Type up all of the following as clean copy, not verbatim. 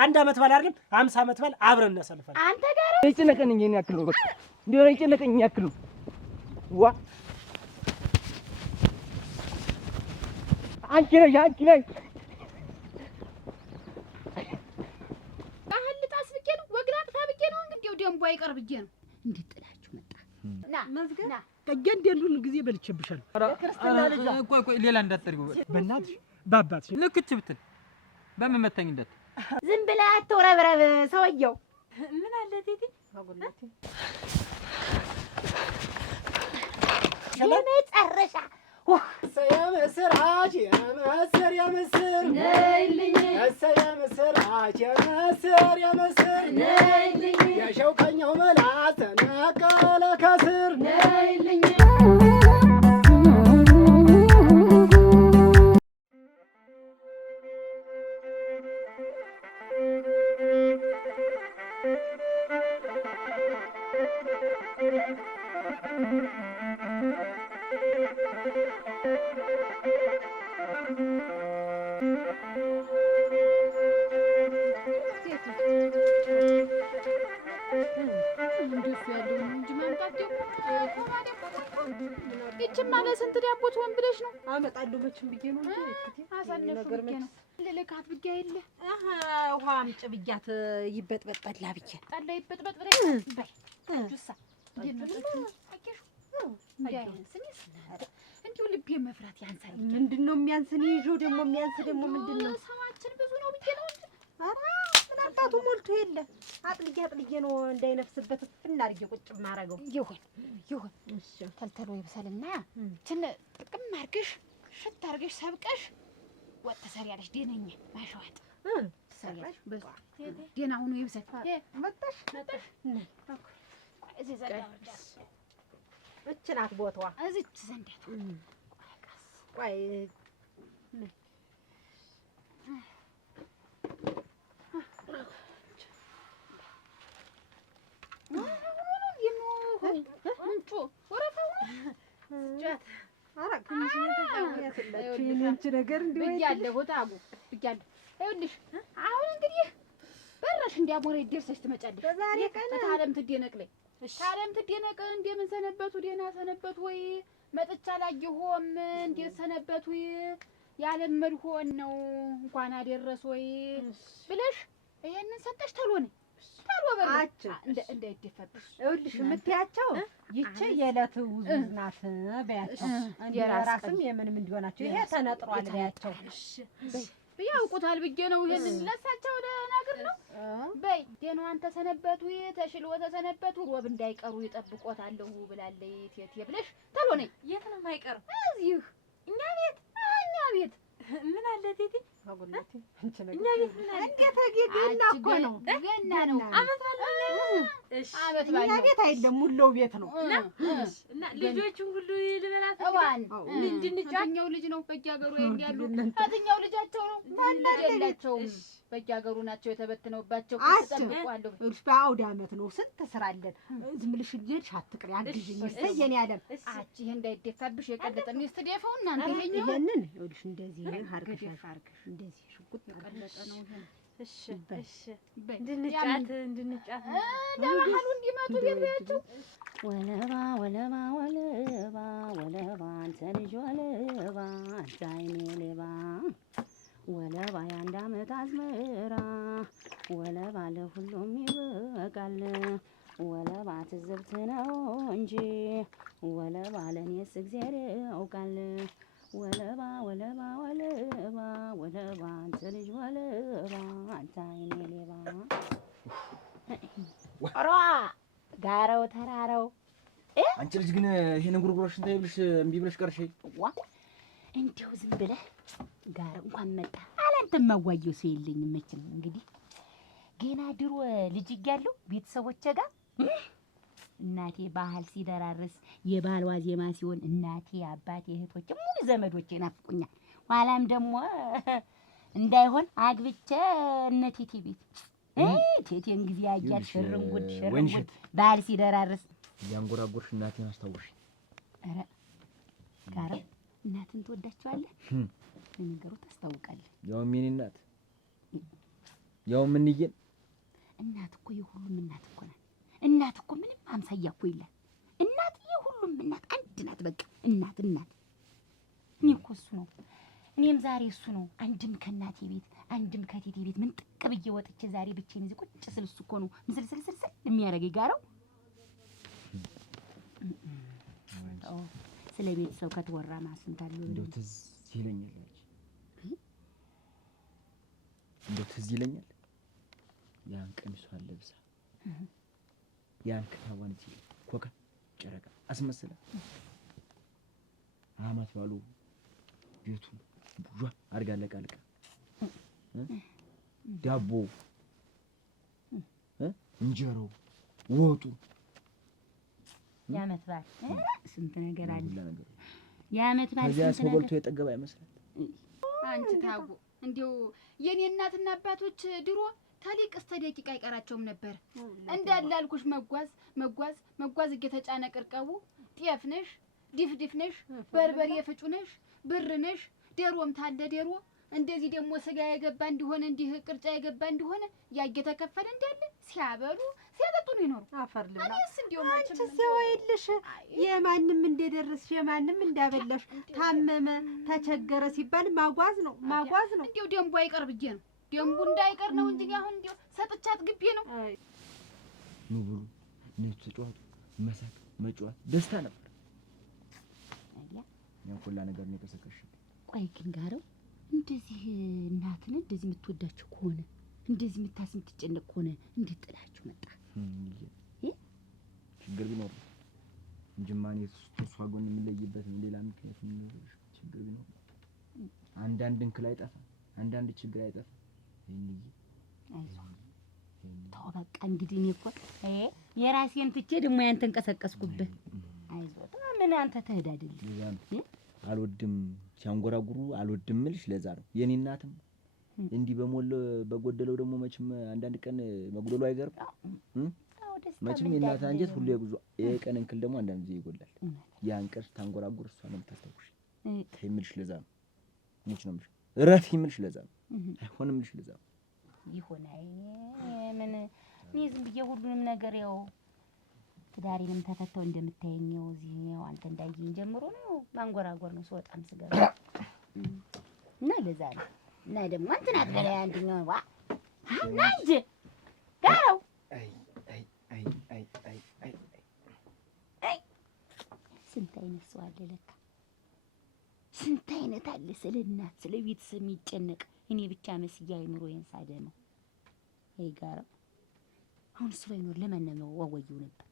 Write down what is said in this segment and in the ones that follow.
አንድ አመት ባል አይደለም 50 አመት ባል አብረን እናሳልፋለን። አንተ ጋር ይጨነቀኝ እኔን ያክል ነው። በቃ እንዲሁ ይጨነቀኝ ያክል ነው። ዋ አንቺ ነሽ ባህልጣስ ብዬ ነው ወግራት ታብዬ ነው እንግዲህ ደምቦ አይቀር ብዬ ነው እንዴት ጥላችሁ መጣ ና መዝገና ከገንደሉን ጊዜ በልቼብሻለሁ። ቆይ ሌላ እንዳትጠሪው በእናትሽ ባባትሽ ልክች ብትል በምን መተኝ እንደት ዝም ብለህ አትወረብረብ ሰውየው ምን አለ ቴቴ አጎላቴ የመጨረሻ የምስራች የምስር ነይልኝ የምስራች የምስር ነይልኝ የሸውቀኛው መላስ ተነቀለ ከስር ነይልኝ ይችማ ለስንት ዳቦ ትሆን ብለሽ ነው? አመጣለሁ መቼም ብዬሽ ነው እንጂ አሳነሱ ብዬሽ ነው። ልልካት ብዬሽ የለ ውሃ አምጪ ብያት ይበጥበጥ ጠላ ብዬሽ ጠላ ይበጥበጥ ብለሽ በይ ጁሳ እንዲሁ ልቤ መፍራት ያንሳል። ምንድን ነው የሚያንስ? እኔ ይዤው ደግሞ የሚያንስ ደግሞ ምንድን ነው? ሰዋችን ብዙ ነው ብዬሽ ነው እንጂ ኧረ ምን አባቱ ሞልቶ የለ አጥልዬ ነው እንዳይነፍስበት ፍና አድርጌ ቁጭ የማደርገው። ይሁን ተልተሎ ይብሰልና ትን ጥቅም አድርገሽ ሽት አድርገሽ ሰብቀሽ ወጥ ትሰሪያለሽ። ደነኛ ማሸዋጥ ሰሪያለሽ በዛ ደና ሆኖ ይብሰል። መጣሽ እዚህ ዘንዳ እች ናት ቦታዋ እዚች ዘንዳት ቆይ ምንጩ ወረፋው ጃት አራክ ነገር እንዲህ ብያለሁ ታጉ ብያለሁ። ይኸውልሽ አሁን እንግዲህ በረሽ እንዲያሞሬ ደርሰሽ ትመጫለሽ። በዛሬ ቀን ታለም ትደነቅለኝ ታለም ትደነቅ። እንደምን ሰነበቱ? ደህና ሰነበቱ ወይ? መጥቻ ላየሁም እንዴት ሰነበቱ? ያለመድሆን ነው እንኳን አደረሰ ወይ ብለሽ ይሄንን ሰጠሽ። ተሎ ነኝ ተሎ በላች እንዳይደፈብሽ። ይኸውልሽ የምትያቸው ይቺ የዕለት ውዝውዝ ናት በያቸው። የራስም የምንም እንዲሆናቸው ይሄ ተነጥሯል በያቸው። ያውቁታል ብዬ ነው ይሄንን ለሳቸው ለናገር ነው። በይ ደህናዋን ተሰነበቱ ተሽሎ ተሰነበቱ ሮብ እንዳይቀሩ ይጠብቆታለሁ ብላለች ቴቴ ብለሽ ተሎ ነኝ። የት ነው የማይቀሩ? እዚህ እኛ ቤት ምን አለ ቴቴ አጎላቴ አንቺ ነገር እኛ ቤት ምን አለ? እንዴት ገና እኮ ነው ገና ነው አመት ባለ እሺ አመት ባለ እኛ ቤት አይደለም ሙሉው ቤት ነው እና ልጆቹን ሁሉ ልበላት አዋን እንድንጫኛው ልጅ ነው በጃገሩ ያሉ ታትኛው ልጃቸው ነው ታላላቸው በጃገሩ ናቸው የተበተነውባቸው ተጠብቋለሁ። እርስ በአውደ አመት ነው ስንት ስራ አለን። ዝም ብለሽ ልጅ አትቅሪ አግዥኝ የኔ ያለም አቺ እንዳይደፋብሽ የቀለጠ ነው ስትደፋው እናንተ ይሄንን ይኸውልሽ እንደዚህ አርገሽ እንደዚህ ሽጉጥ ቀለጠ ነው ይሄ። እሺ እንድንጫት ለማህሉ እንዲመጡ ቤታቸው ወለባ አንተ ልጅ ወለባ አንተ አይኔ ሌባ ወለባ የአንድ አመት አዝመራ ወለባ ለሁሉም ይበቃል። ወለባ ትዝብት ነው እንጂ ወለባ ለእኔስ እግዚአብሔር ያውቃል። ወለባ አንተ ልጅ ወለባ አንተ አይኔ ሌባ ራ ጋራው ተራራው አንቺ ልጅ ግን ይሄን ጉርጉሮሽን ታይብልሽ እምቢ ብለሽ ቀርሽ። ዋ እንዴው ዝም ብለህ ጋር እንኳን መጣ አላንተም ማዋየው ሰው የለኝም መቼም። እንግዲህ ገና ድሮ ልጅ እያለሁ ቤተሰቦቼ ጋር እናቴ ባህል ሲደራርስ የባህል ዋዜማ ሲሆን እናቴ አባቴ እህቶቼ ሙሉ ዘመዶቼ ናፍቁኛል። ኋላም ደግሞ እንዳይሆን አግብቼ እነ ቴቴ ቤት ቴቴን ጊዜ ያያል ሽርንጉድ ባህል ሲደራርስ ያንጎራጎርሽ እናቴን አስታውሽ። ኧረ ጋራ እናትን ትወዳቸዋለህ? ለነገሩ ታስታውቃለህ። ያው የኔ እናት ያው ምንየን እናት እኮ የሁሉም እናት እኮ ናት። እናት እኮ ምንም አምሳያ እኮ የለም። እናት የሁሉም እናት አንድ ናት። በቃ እናት እኔ እኮ እሱ ነው። እኔም ዛሬ እሱ ነው። አንድም ከእናቴ ቤት አንድም ከቴቴ ቤት ምን ጥቅ ብዬ ወጥቼ ዛሬ ብቻዬን እዚህ ቁጭ ስል እሱ እኮ ነው ምስልስልስል የሚያደርገኝ ጋራው። ስለ ቤተሰብ ከተወራ ማስንታለሁ እንደው ትዝ ይለኛል እንደው ትዝ ይለኛል ያን ቀሚሷን ለብሳ ያን ክታቧን እዚህ ኮካ ጨረቃ አስመስላ አመት ባሉ ቤቱ ቡዋ አድርጋ ለቃልቃ ዳቦ እንጀራው ወጡ የዓመት በዓል ስንት ነገር አለ። የዓመት በዓል ከዚያ ሰው በልቶ የጠገበ አይመስልም። አንቺ ታው እንዲው የኔ እናትና አባቶች ድሮ ታሊቅ እስከ ደቂቃ አይቀራቸውም ነበር። እንዳለ አልኩሽ መጓዝ እየተጫነ ቅርቀቡ ጤፍ ነሽ ዲፍዲፍ ነሽ በርበሬ ፍጩ ነሽ ብር ነሽ ዶሮም ታለ ዶሮ እንደዚህ ደግሞ ስጋ የገባ እንደሆነ እንዲህ ቅርጫ የገባ እንደሆነ ያየተከፈለ እንዳለ ሲያበሉ ሲያጠጡ ነው ይኖሩ። አፈርልና እኔስ እንዲው ማንቺ ሰው አይልሽ የማንንም እንደደረስሽ የማንንም እንዳበላሽ ታመመ ተቸገረ ሲባል ማጓዝ ነው። እንዲው ደንቡ አይቀር ብዬ ነው። ደንቡ እንዳይቀር ነው እንጂ አሁን እንዲው ሰጥቻት ግቤ ነው። ነው ብሉ ነው ተጫዋቱ መሳቅ መጫወት ደስታ ነበር። ያ ሁላ ነገር ነው የከሰከሽ። ቆይ ግን ጋረው እንደዚህ እናትን እንደዚህ የምትወዳቸው ከሆነ እንደዚህ የምትጨነቅ ከሆነ እንዴት ጥላችሁ መጣ? ችግር ቢኖር እንጅማኔ ተስፋ ጎን የምንለይበት ሌላ ምክንያት ምን ችግር ቢኖር አንዳንድ እንክል አይጠፋ አንዳንድ ችግር አይጠፋ። ተው በቃ እንግዲህ እኔ እኮ የራሴን ትቼ ደግሞ ያንተን ቀሰቀስኩብህ። አይዞህ ምን አንተ ተህዳድልኝ አልወድም ሲያንጎራጉሩ አልወድም ምልሽ ለዛ ነው። የኔ እናትም እንዲህ በጎደለው ደግሞ መቼም አንዳንድ ቀን መጉደሉ አይገርም። መቼም የእናት አንጀት ሁሉ የጉዞ የቀን እንክል ደግሞ አንዳንድ ጊዜ ይጎላል። ያን ቀን ታንጎራጉር እሷ ነው የምታስታውሽ። ተይምልሽ ለዛ ነው። ሙች ነው ምልሽ ረፊ ምልሽ ለዛ ነው። አይሆንም ምልሽ ለዛ ነው። ይሆናል ምን እኔ ዝም ብዬ ሁሉንም ነገር ያው ትዳሬንም ተፈተው እንደምታየኘው እዚህ ነው አንተ እንዳየኝ ጀምሮ ነው ማንጎራጎር ነው ስወጣም ስገባ እና ለዛ ነው። እና ደግሞ እንትን አትበላይ አንደኛው ዋ ናንጂ ጋራው አይ ስንት አይነት ሰው አለ ለካ ስንት አይነት አለ ስለ እናት ስለ ቤተሰብ የሚጨነቅ። እኔ ብቻ መስያ አይምሮዬን ሳደመው አይ ጋራው አሁን እሱ ባይኖር ለማን ነው ዋወየው ነበር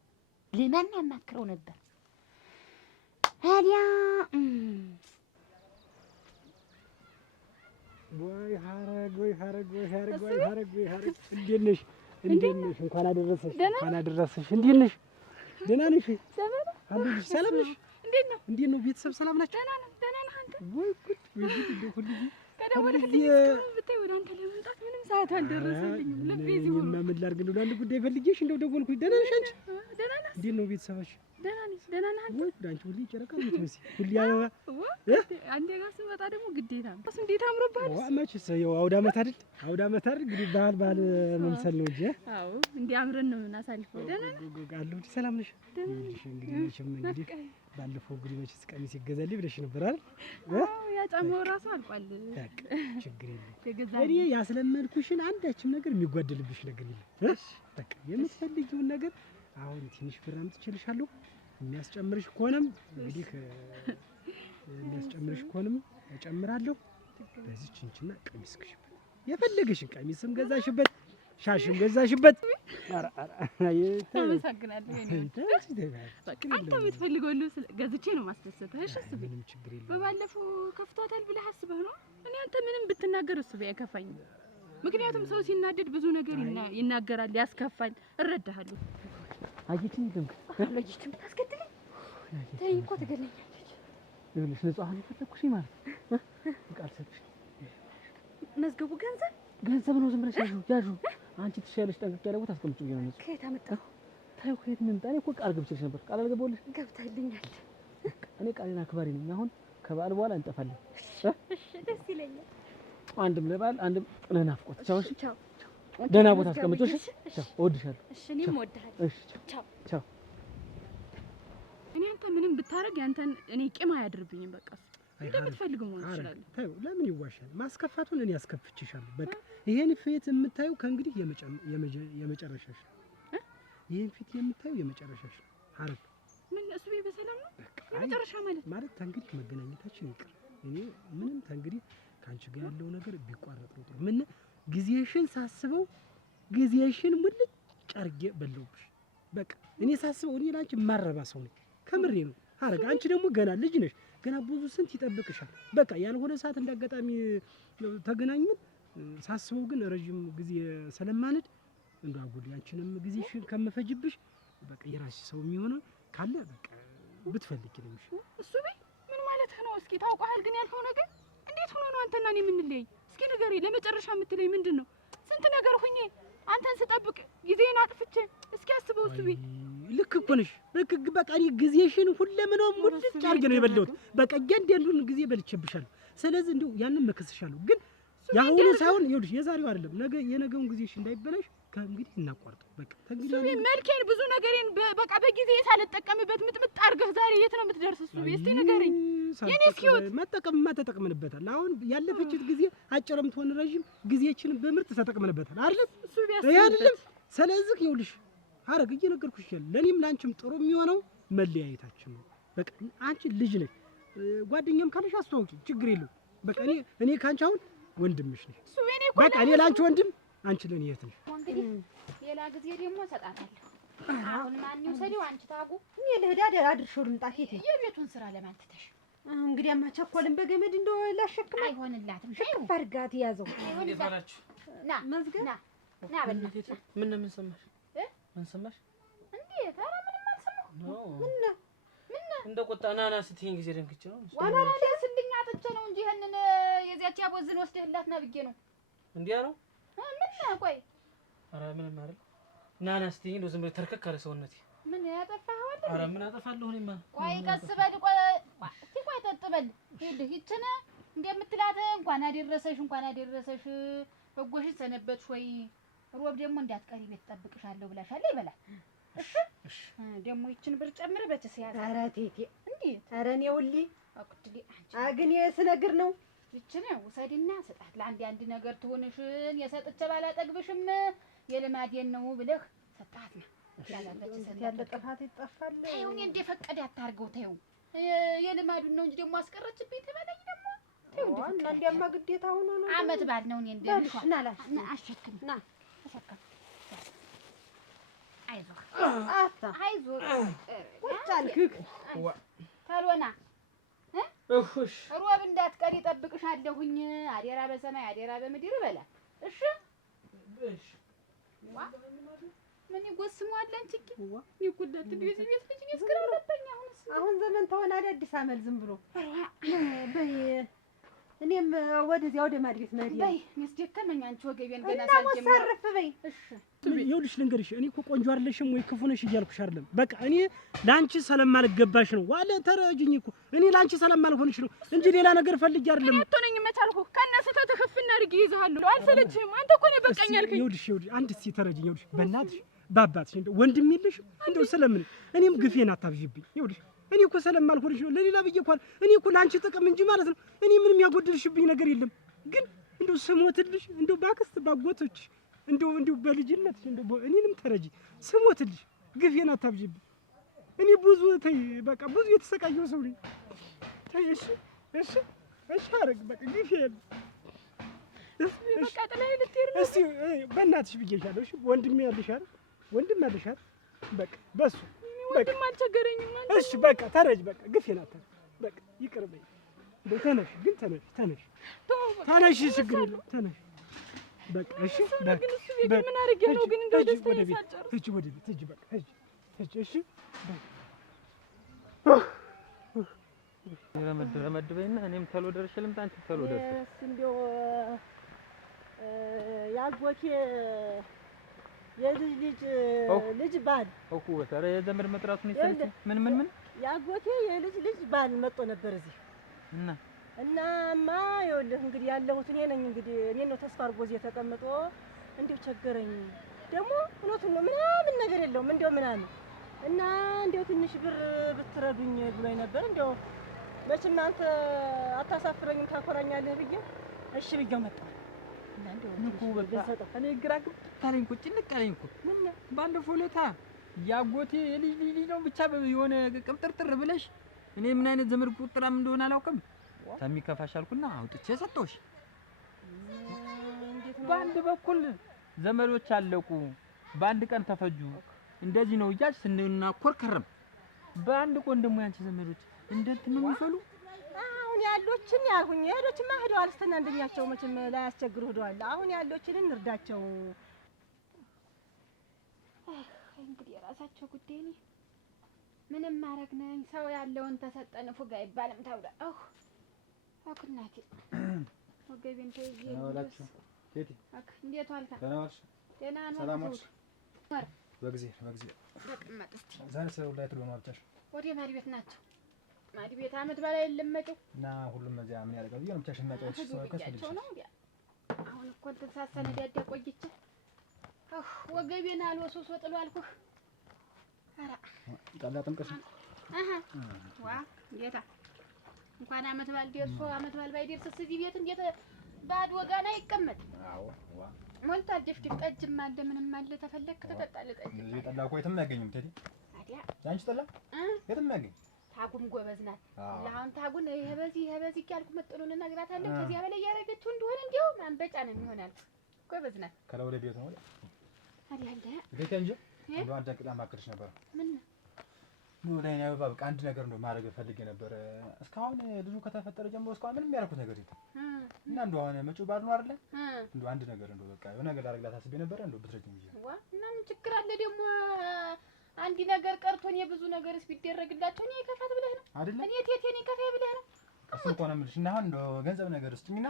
ለማን ያማክረው ነበር ታዲያ? ወይ ሀረግ እንዴት ነሽ? እንኳን አደረሰሽ። እንዴት ነሽ? ደህና ነሽ? ሰላም ነሽ? እንዴት ነው ቤተሰብ ሰላም ናቸው? ደህና ነህ አንተ? ወይ ጉድ እንደው ሁሉ ከደወልክልኝ ብታይ ወደ አንተ ለመምጣት ምንም ሰዓት አልደረሰልኝም። ልቤ እዚህ ሆኖ ምን ላድርግ ነው አንድ ጉዳይ ፈልጌሽ እንደው ደወልኩኝ። ደህና ነሽ አንቺ? ደህና ነህ? እንዴት ነው ቤተሰባሽ? ደህና ነኝ። ደህና ነህ አንተ? ወይ አንቺ ሁሌ ጨረቃ የምትመስይ ሁሌ አበባ አንዴ ጋር ስመጣ ደግሞ ግዴታ ነው። እሱ እንዴት አምሮብሃል! መቼስ ያው አውደ ዓመት አይደል እንግዲህ ባህል መምሰል ነው እንጂ። አዎ እንዲህ አምረን ነው የምናሳልፈው። ደህና ነህ? አለሁ። ሰላም ነሽ? እንግዲህ መቼም ባለፈው እንግዲህ መቼስ ቀሚስ ይገዛልኝ ብለሽ ነበር አይደል? አዎ ያ ጫማው ራሱ አልቋል። ችግር የለም። እኔ ያስለመድኩሽን አንዳችም ነገር የሚጓደልብሽ ነገር የለም። በቃ የምትፈልጊውን ነገር አሁን ትንሽ ብር አምጥቼልሻለሁ። የሚያስጨምርሽ ከሆነም እንግዲህ እጨምራለሁ። በዚህ ችንችና ቀሚስ ግሽበት፣ የፈለገሽን ቀሚስም ገዛሽበት፣ ሻሽም ገዛሽበት። አመሰግናለሁ። አንተ የምትፈልገው ልብስ ገዝቼ ነው ማስደሰትህ። እሺ አስበኝ። በባለፈው ከፍቷታል ብለህ አስበህ ነው? እኔ አንተ ምንም ብትናገር እሱ ቢያከፋኝ፣ ምክንያቱም ሰው ሲናደድ ብዙ ነገር ይናገራል፣ ያስከፋል። እረዳሃለሁ። አየችኝ ደምክ ለጅትም ታስገድለኝ ተይ እኮ ትገለኛለች። ይኸውልሽ ንጹሃን ፈተኩሽ ማለት ቃል ሰጥሽ መዝገቡ ገንዘብ ነው። ዝም ብለሽ ያዡ አንቺ ትሻለሽ። ጠንቀቅ ያለ ቦታ አስቀምጪው ነው። ከየት አመጣው? ታዩ ከየት ምን ጣኔ እኮ ቃል ገብቼልሽ ነበር። ቃል አልገባሁልሽ? ገብተህልኛል። እኔ ቃሌን አክባሪ ነኝ። አሁን ከበዓል በኋላ እንጠፋለን። እሺ ደስ ይለኛል። አንድም ለበዓል አንድም ለናፍቆት። ቻው። ደህና ቦታ አስቀምጪው። እሺ ቻው፣ እወድሻለሁ። እሺ እኔም እወድሃለሁ። እሺ ቻው ቻው። እኔ አንተ ምንም ብታረግ ያንተን እኔ ቂም አያድርብኝም። በቃ እንደምትፈልገው መሆን ይችላል። ታዩ ለምን ይዋሻል? ማስከፋቱን እኔ አስከፍቼሻለሁ። በቃ ይሄን ፊት የምታዩ ከእንግዲህ የመጨረሻሽ ነው። ይሄን ፊት የምታዩ የመጨረሻሽ ነው። ሀረግ ምን እሱ በሰላም ነው የመጨረሻ ማለት ተንግዲህ መገናኘታችን ይቅር። እኔ ምንም ተንግዲህ ካንቺ ጋር ያለው ነገር ቢቋረጥ ነው ጥሩ። ምን ጊዜሽን ሳስበው ጊዜሽን ሙልጭ አድርጌ በለውብሽ። በቃ እኔ ሳስበው እኔ ላንቺ ማረባ ሰው ነኝ። ከምሬ ነው ሀረግ። አንቺ ደግሞ ገና ልጅ ነሽ። ገና ብዙ ስንት ይጠብቅሻል። በቃ ያልሆነ ሰዓት እንዳጋጣሚ ተገናኘን ሳስበው ግን ረጅም ጊዜ ስለማንድ እንደው አጉል አንቺንም ጊዜሽን ከምፈጅብሽ በቃ የራስሽ ሰው የሚሆነው ካለ በቃ ብትፈልጊ ነው የሚሻለው። እሱ ምን ማለት ነው? እስኪ ታውቀሃል ግን ያልከው ነገር እንዴት ሆኖ ነው አንተና እኔ የምንለይ? እስኪ ንገረኝ። ለመጨረሻ የምትለይ ምንድን ነው? ስንት ነገር ሁኜ አንተን ስጠብቅ ጊዜን አጥፍቼ እስኪ አስበው። እሱ ልክ እኮ ነሽ። በቃ እኔ ጊዜሽን ሁለምነው ሙልጭ አድርጌ ነው የበላሁት። በቃ እያንዳንዱን ጊዜ በልቼብሻለሁ። ስለዚህ እንደው ያንን መከስሻለሁ። ግን ያሁኑ ሳይሆን ይኸውልሽ የዛሬው አይደለም ነገ የነገውን ጊዜሽ እንዳይበላሽ ከእንግዲህ እናቋርጠው። በቃ ከእንግዲህ መልኬን ብዙ ነገሬን በቃ በጊዜ ሳልጠቀምበት ምጥምጥ አድርገህ ዛሬ የት ነው የምትደርስ? እሱ እስቲ ንገረኝ። የኔስ ህይወት መጠቀምማ ተጠቅመንበታል። አሁን ያለፈችት ጊዜ አጭርም ትሆን ረጅም ጊዜያችንን በምርጥ ተጠቅመንበታል አይደል? እሱ ቢያስፈልግ። ስለዚህ ይኸውልሽ ሀረግ እየነገርኩሽ ይችላል። ለኔም ላንቺም ጥሩ የሚሆነው መለያየታችን ነው። በቃ አንቺ ልጅ ነሽ፣ ጓደኛም ካለሽ አስተዋውቂ፣ ችግር የለው። በቃ እኔ ካንቺ አሁን ወንድምሽ ነኝ። በቃ እኔ ላንቺ ወንድም፣ አንቺ ለኔ እህት ነሽ። እንግዲህ ሌላ ጊዜ ደግሞ እሰጣታለሁ። አሁን ማን ይውሰደው? አንቺ ታጉ። እኔ ልሂድ አድርሼው ልምጣ። ኬቴ የቤቱን ስራ ለማንተተሽ እንግዲህ አማቻኮልን በገመድ እንደው ላሸክም አይሆንላትም። ሽክፍ አድርጋት ያዘው። ና መዝገብ ና በእናትህ። ምን ሰማሽ? ምን ሰማሽ? እንዴት? ኧረ ምንም አልሰማሁም። ምን እንደ ቁጣ ናና ስትይኝ ጊዜ ደንግጬ ነው። ዋና ደስልኝ አጥቼ ነው እንጂ ይሄንን የዚያች ያቦዝን ወስደህላት ና ብዬ ነው። እንዲያ ነው? ምን ቆይ፣ ኧረ ምንም አይደል። ናና ስትይኝ እንደው ዝም ብሎ ተርከክ አለ ሰውነቴ። ምን ያጠፋኸው? ኧረ ምን አጠፋለሁ እኔማ። ቆይ ቀስ በል። ቆይ ተጥበል። ይኸውልህ ይችን እንደምትላት እንኳን አደረሰሽ በጎሽ ሰነበትሽ ወይ ሮብ ደግሞ እንዳትቀሪ ቤት ጠብቅሻለሁ ብላሻለሁ ይበላል። እሺ ደግሞ ይችን ብር ጨምር በትስ ያዝ። ኧረ ቴቴ እንዴ! ኧረ እኔ ውሊ አቁትሊ ግን የስነግር ነው። ይችን ውሰድና ስጣት። ለአንድ ነገር ትሆንሽን የሰጥቼ ባላጠግብሽም የልማዴን ነው ብለህ ሰጣት ነው። ያለ ጥፋት ይጠፋል። ተይው፣ እኔ እንደፈቀደ አታርገው። ተይው፣ የልማዱን ነው እንጂ ደግሞ አስቀረችብኝ ትበለኝ ደግሞ። ተይው እና እንዲያማ ግዴታ ሆኖ ነው። አመት ባል ነው። እኔ እንደልሽ ና አሸክም ና ተሸከም። አይዞህ አይዞህ ቁጭ አልክ ታልወና እሺ ሮብ እንዳትቀሪ እጠብቅሻለሁኝ። አደራ በሰማይ አደራ በምድር በላ። እሺ እሺ። ምን ይጎስመዋል አንቺ? ይኩዳት ቢዚ ቤት ልጅ ይስከራለኝ። አሁን ዘመን ተሆነ አዳዲስ አመል ዝም ብሎ በይ። እኔም ወደዚያ ወደ ማድቤት መሄድ በይ። ሚስደከመኝ አንቺ ወገቤን ገና እና ሞሰርፍ በይ። እሺ ይኸውልሽ ልንገርሽ፣ እኔ እኮ ቆንጆ አይደለሽም ወይ ክፉ ነሽ እያልኩሽ አይደለም። በቃ እኔ ላንቺ ሰላም ማልገባሽ ነው ዋለ ተረጅኝ እኮ እኔ ላንቺ ሰላም ማልሆንሽ ነው እንጂ ሌላ ነገር ፈልጌ አይደለም። እኔ አትሆነኝ መቻልኩ ከነስተ ተከፍና አድርጌ ይዘሃለሁ። አልሰለችህም? አንተ እኮ ነው በቃኝ አልከኝ። ይኸውልሽ አንድ እስኪ ተረጅኝ። ይኸውልሽ በእናትሽ በአባትሽ እንደው ወንድም የለሽም? እንደው ስለምን እኔም ግፌን አታብዥብኝ። ይኸውልሽ እኔ እኮ ስለማልሆንሽ ነው ለሌላ ብዬ እኮ እኔ እኮ ላንቺ ጥቅም እንጂ ማለት ነው። እኔ ምንም ያጎድልሽብኝ ነገር የለም። ግን እንደው ስሞትልሽ እንደው ባክስት ባጎቶች እንደው በልጅነትሽ እንደው እኔንም ተረጂ ስሞትልሽ ግፌን አታብዥብኝ። እኔ ብዙ ተይ በቃ ብዙ የተሰቃየው ሰው ነኝ። ተይ እሺ አረግ በቃ ግፌን በቃ ጥላይ ልትሄድ ነው። እስቲ በእናትሽ ብዬሻለሁ። እሺ ወንድሜ ያልሽ አይደል? ወንድም ያልሽ አይደል? በቃ በሱ ወንድም አልቸገረኝም። እሺ በቃ ተረጅ በቃ ግፌን አታብዥ በቃ ይቅር በይ። እንደው ተነሽ ግን ተነሽ ችግር የለም ተነሽ በቃ እሺ። ግን እሱ ቤት ምን አድርጌ ነው ግን እንደው ደስታ ያሳጨር? እሺ ወደ ቤት ሂጂ በቃ ሂጂ እሺ። ረመድበይና እኔም ተሎ ደርሼ ልምጣ። አንቺ ተሎ ደርሽ እንደው ያጎቴ የልጅ ልጅ ባል እኮ ወተረ የዘመድ መጥራቱን ይሰልች ምን ያጎቴ የልጅ ባል መጥቶ ነበር እዚህ እናማ ይኸውልህ እንግዲህ ያለሁት እኔ ነኝ። እንግዲህ እኔ ነው ተስፋ አድርጎ እዚህ ተቀምጦ እንደው ቸገረኝ ደግሞ እውነቱን ነው ምናምን ነገር የለውም እንደው ምናምን እና እንደው ትንሽ ብር ብትረዱኝ ብሎኝ ነበር። እንደው መቼም አንተ አታሳፍረኝም ታኮራኛለህ ብዬ እሺ ብዬው መጣሁ። እና እንደው ንኩ በቃ እኔ ግራ ገብቶኝ አለኝ እኮ ጭንቅ አለኝ እኮ ባለፈው ዕለት ያጎቴ ልጅ ነው ብቻ የሆነ ቅብጥርጥር ብለሽ እኔ ምን አይነት ዘመድ ቁጥራም እንደሆነ አላውቅም። ተሚከፋሽ አልኩና አውጥቼ ሰጠሁሽ። በአንድ በኩል ዘመዶች አለቁ፣ በአንድ ቀን ተፈጁ፣ እንደዚህ ነው እያልሽ ስንናኮር ከረም። በአንድ ቆን ደግሞ ያንቺ ዘመዶች እንደት ነው የሚፈሉ? አሁን ያሎችን ያልኩኝ ሄዶችማ ሄደዋል። እስከ አንደኛቸው መቼም ላይ ያስቸግሩ ሄደዋል። አሁን ያሎችን እንርዳቸው። እንግዲህ የራሳቸው ጉዳይ ነው። ምንም ማረግ ነኝ። ሰው ያለውን ተሰጠን ፉግ አይባልም ተብሏል። አክ እናቴ ወገቤን ተይዤ አላችሁ ቴቲ እንዴት ዋልካ? ደህና ዋልሽ? ደህና ነው። ሰላም ዋልሽ? በጊዜ በቅመጥ እስቲ ዛሬ ሰው ላይ ትሎ ነው አብቻሽ ወደ ማድ ቤት ናቸው። ማድ ቤት አመት በላይ የለመጪው እና ሁሉም እዚያ ምን ያደርጋል ብዬሽ ነው ብቻሽን እናጫወትሽ ሰው ከስልሽ ነው። አሁን እኮ ተሳሰነ ዳዳ ቆይቼ ወገቤን አልወሶሶ ጥሎ አልኩህ። ኧረ ጠላ ጥምቀሽ ዋ ጌታ እንኳን አመት ባል ደርሶ አመት ባል ባይደርስስ እዚህ ቤት እንዴት ባዶ ወጋና ይቀመጥ? አዎ ዋ ሞልቷል። ድፍድፍ ጠጅም አለ ምንም አለ። ተፈለክ ትጠጣለህ። ጠጅ እዚህ ጠላ እኮ የትም አያገኝም ቴዲ። ታዲያ ያንቺ ጠላ የትም አያገኝ። ታጉም ጎበዝ ናት። ለአሁን ታጉን ይሄ በዚህ እያልኩ መጥኑን እነግራታለሁ። ከዚያ በላይ ያደረገችው እንደሆነ እንዲያው ማንበጫ ነው የሚሆናል። ጎበዝ ናት። ከለወለ ቤት ነው ታዲያ እንደ ቤት እንጂ እንደው አንድ ቅጣ ማክርሽ ነበር። ምን ነው ላይ ነው በቃ አንድ ነገር ነው ማድረግ ፈልጌ ነበር። እስካሁን ልጁ ከተፈጠረ ጀምሮ እስካሁን ምንም ያደረኩት ነገር የለም እና እንደው አሁን መጪው ባል ነው አይደለ? እንደው አንድ ነገር እንደው በቃ የሆነ ነገር አድርግላት አስቤ ነበር። እንደው ብትረጂኝ ብዬሽ ዋ እና ምን ችግር አለ ደግሞ? አንድ ነገር ቀርቶኝ የብዙ ነገርስ ቢደረግላቸው እኔ ከፋት ብለህ ነው አይደለ? እኔ ቴቴኔ ከፋይ ብለህ ነው። እሱ እንኳን ምንሽ እና አሁን እንደው ገንዘብ ነገር ስጥኝና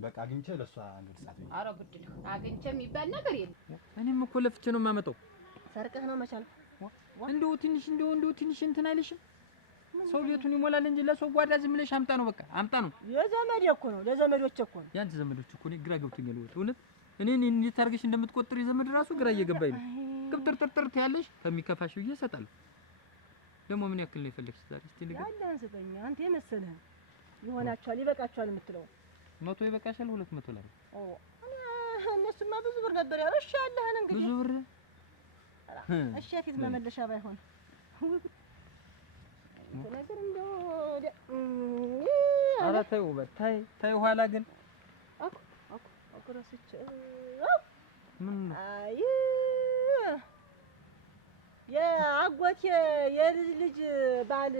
በቃ አግኝቼ ለሷ እንግዲህ ሳት ነው። ኧረ ግድ ነው አግኝቼ የሚባል ነገር የለም። እኔም እኮ ለፍቼ ነው የማመጣው። ሰርቀህ ነው መቻል እንደው ትንሽ እንትን አይልሽም? ሰው ቤቱን ይሞላል እንጂ ለሰው ጓዳ ዝም ብለሽ አምጣ ነው በቃ አምጣ ነው። የዘመድ እኮ ነው ለዘመዶች እኮ ነው። ያንቺ ዘመዶች እኮ ነው ግራ ገብቶኛል። እውነት እኔን እንዴት አድርገሽ እንደምትቆጥሪ የዘመድ ራሱ ግራ እየገባኝ ነው። ቅብጥርጥር ትያለሽ ከሚከፋሽ ብዬ እሰጣለሁ። ደግሞ ምን ያክል ነው የፈለግሽ ዛሬ? እስቲ ንገሪኝ። ያለ አንስተኛ አንተ የመሰለህ ይሆናቸዋል ይበቃቸዋል የምትለው 100 ይበቃሻል? 200 ላይ እነሱማ ብዙ ብር ነበር ያለው። እሺ ያለህን እንግዲህ ብዙ ብር እሺ ፊት መመለሻ ባይሆን ነገር እንደው ኧረ ተይው ተይ ኋላ ግን አቁረስች ምን አይ የአጎቴ የልጅ ልጅ ባል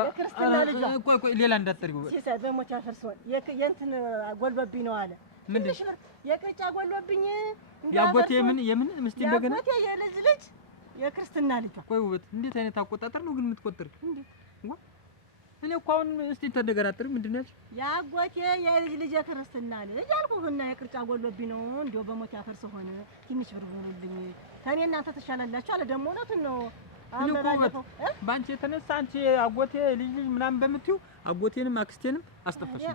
የክርስትና ልጅ ቆይ ሌላ እንዳትጠሪው ሲሳይ በሞት ያፈርሰዋል። የእንትን ጎልበብኝ ነው አለ። ምንድን የቅርጫ ጎልበብኝ ያጎቴ የምን ምስቲ እንደገና ያጎቴ የልጅ ልጅ የክርስትና ልጅ። ቆይ ውበት እንዴት አይነት አቆጣጠር ነው ግን የምትቆጥር? እኔ እኮ አሁን እስቲ ተደገራጥሪ ምንድን ነው ያልሽው? ያጎቴ የልጅ ልጅ የክርስትና ልጅ አልኩህና የቅርጫ ጎልበብኝ ነው እንደው በሞት ያፈርሰው ሆነ። ትንሽ ብር ብሩልኝ ከኔ እናንተ ተሻላላችሁ አለ። ደግሞ እውነቱን ነው። እኔ እኮ ውበት በአንቺ የተነሳ አንቺ አጎቴ ልጅ ምናምን በምትይው አጎቴንም አክስቴንም አስጠፋሽ።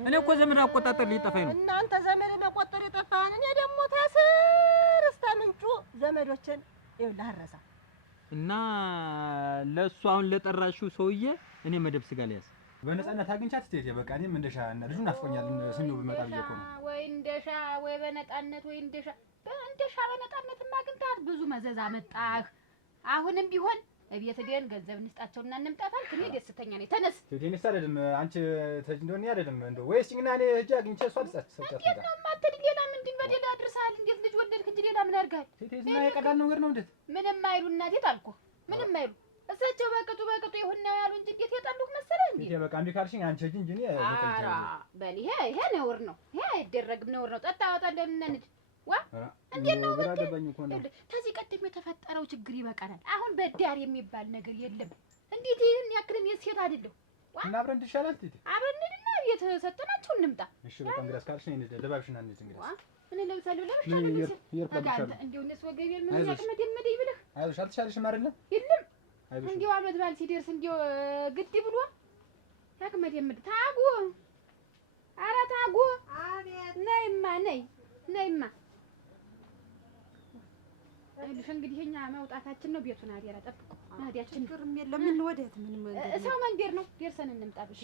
እኔ እኮ ዘመድ አቆጣጠር ሊጠፋኝ ነው። እናንተ ዘመድ መቆጠር የጠፋን እኔ ደግሞ ታስር እስከ ምንጩ ዘመዶችን ይኸውልህ አረሳ እና ለእሱ አሁን ለጠራሽው ሰውዬ እኔ መደብ ስጋ ሊያዝ በነፃነት አግኝቻት ስትሄድ በቃ እኔም እንደሻ እና ልጁ ናፍቆኛል። ሰኞ ብመጣ ብዬሽ እኮ ነው። ወይ እንደሻ ወይ በነፃነት ወይ እንደሻ በነፃነትማ አግኝተሃት ብዙ መዘዝ አመጣህ። አሁንም ቢሆን እቤት ሄደን ገንዘብ እንስጣቸውና እንምጣታል። እኔ ደስተኛ ነኝ። ተነስ ቴቴንስ አይደለም አንቺ ተጅ እንደሆነ አይደለም እንደው ወይስ እኛ እኔ ሂጅ አግኝቼ እሷ ልጻት ሰጣት እንዴት ነው ማተድ ሌላ ምንድን በሌላ አድርሰሃል? እንዴት ልጅ ወደድክ እንጂ ሌላ ምን አድርገሃል? ቴቴና የቀላል ነገር ነው እንዴት ምንም አይሉ እናቴ ታልኩህ ምንም አይሉ እሳቸው በቅጡ ይሁን ነው ያሉ እንጂ እንዴት የጣሉህ መሰለህ እንዴ? ቴቴ በቃ እንዴ ካልሽኝ አንቺ ሂጅ እንጂ እኔ ኧረ በል ይሄ ነውር ነው። ይሄ አይደረግም ነውር ነው። ጠጣ ወጣ እንደምንነድ ዋ እንዴት ነው ከዚህ ቀደም የተፈጠረው ችግር ይበቃናል። አሁን በዳር የሚባል ነገር የለም። እንዴት ይሄን ያክልን የሴት አይደለም ዋ እና አብረን እንድሻላል ቴቴ አብረን እንድና ቤት ሰጠናቸው እንምጣ። እሺ በቃ እንግዲህ ካልሽኝ እኔ ለባብሽና እንዴት እንግዲህ ዋ እኔ ለምሳሌ ለምሳሌ እንደው እነሱ ወገቤን ምን ያቅመደመደ ይብለህ አይዞሽ አልተሻለሽም አይደለም የለም እንደው አመት ባል ሲደርስ እንደው ግድ ብሎ ያቅመደመደ ታጉ ኧረ ታጉ አቤት ነይማ ነይማ ልሽ እንግዲህ እኛ መውጣታችን ነው። ቤቱን አደራ ጠብቁ። መሄዳችን ችግርም የለም። ምን ወዴት ምን መንገድ ሰው መንገድ ነው። ደርሰን እንምጣ ብቻ።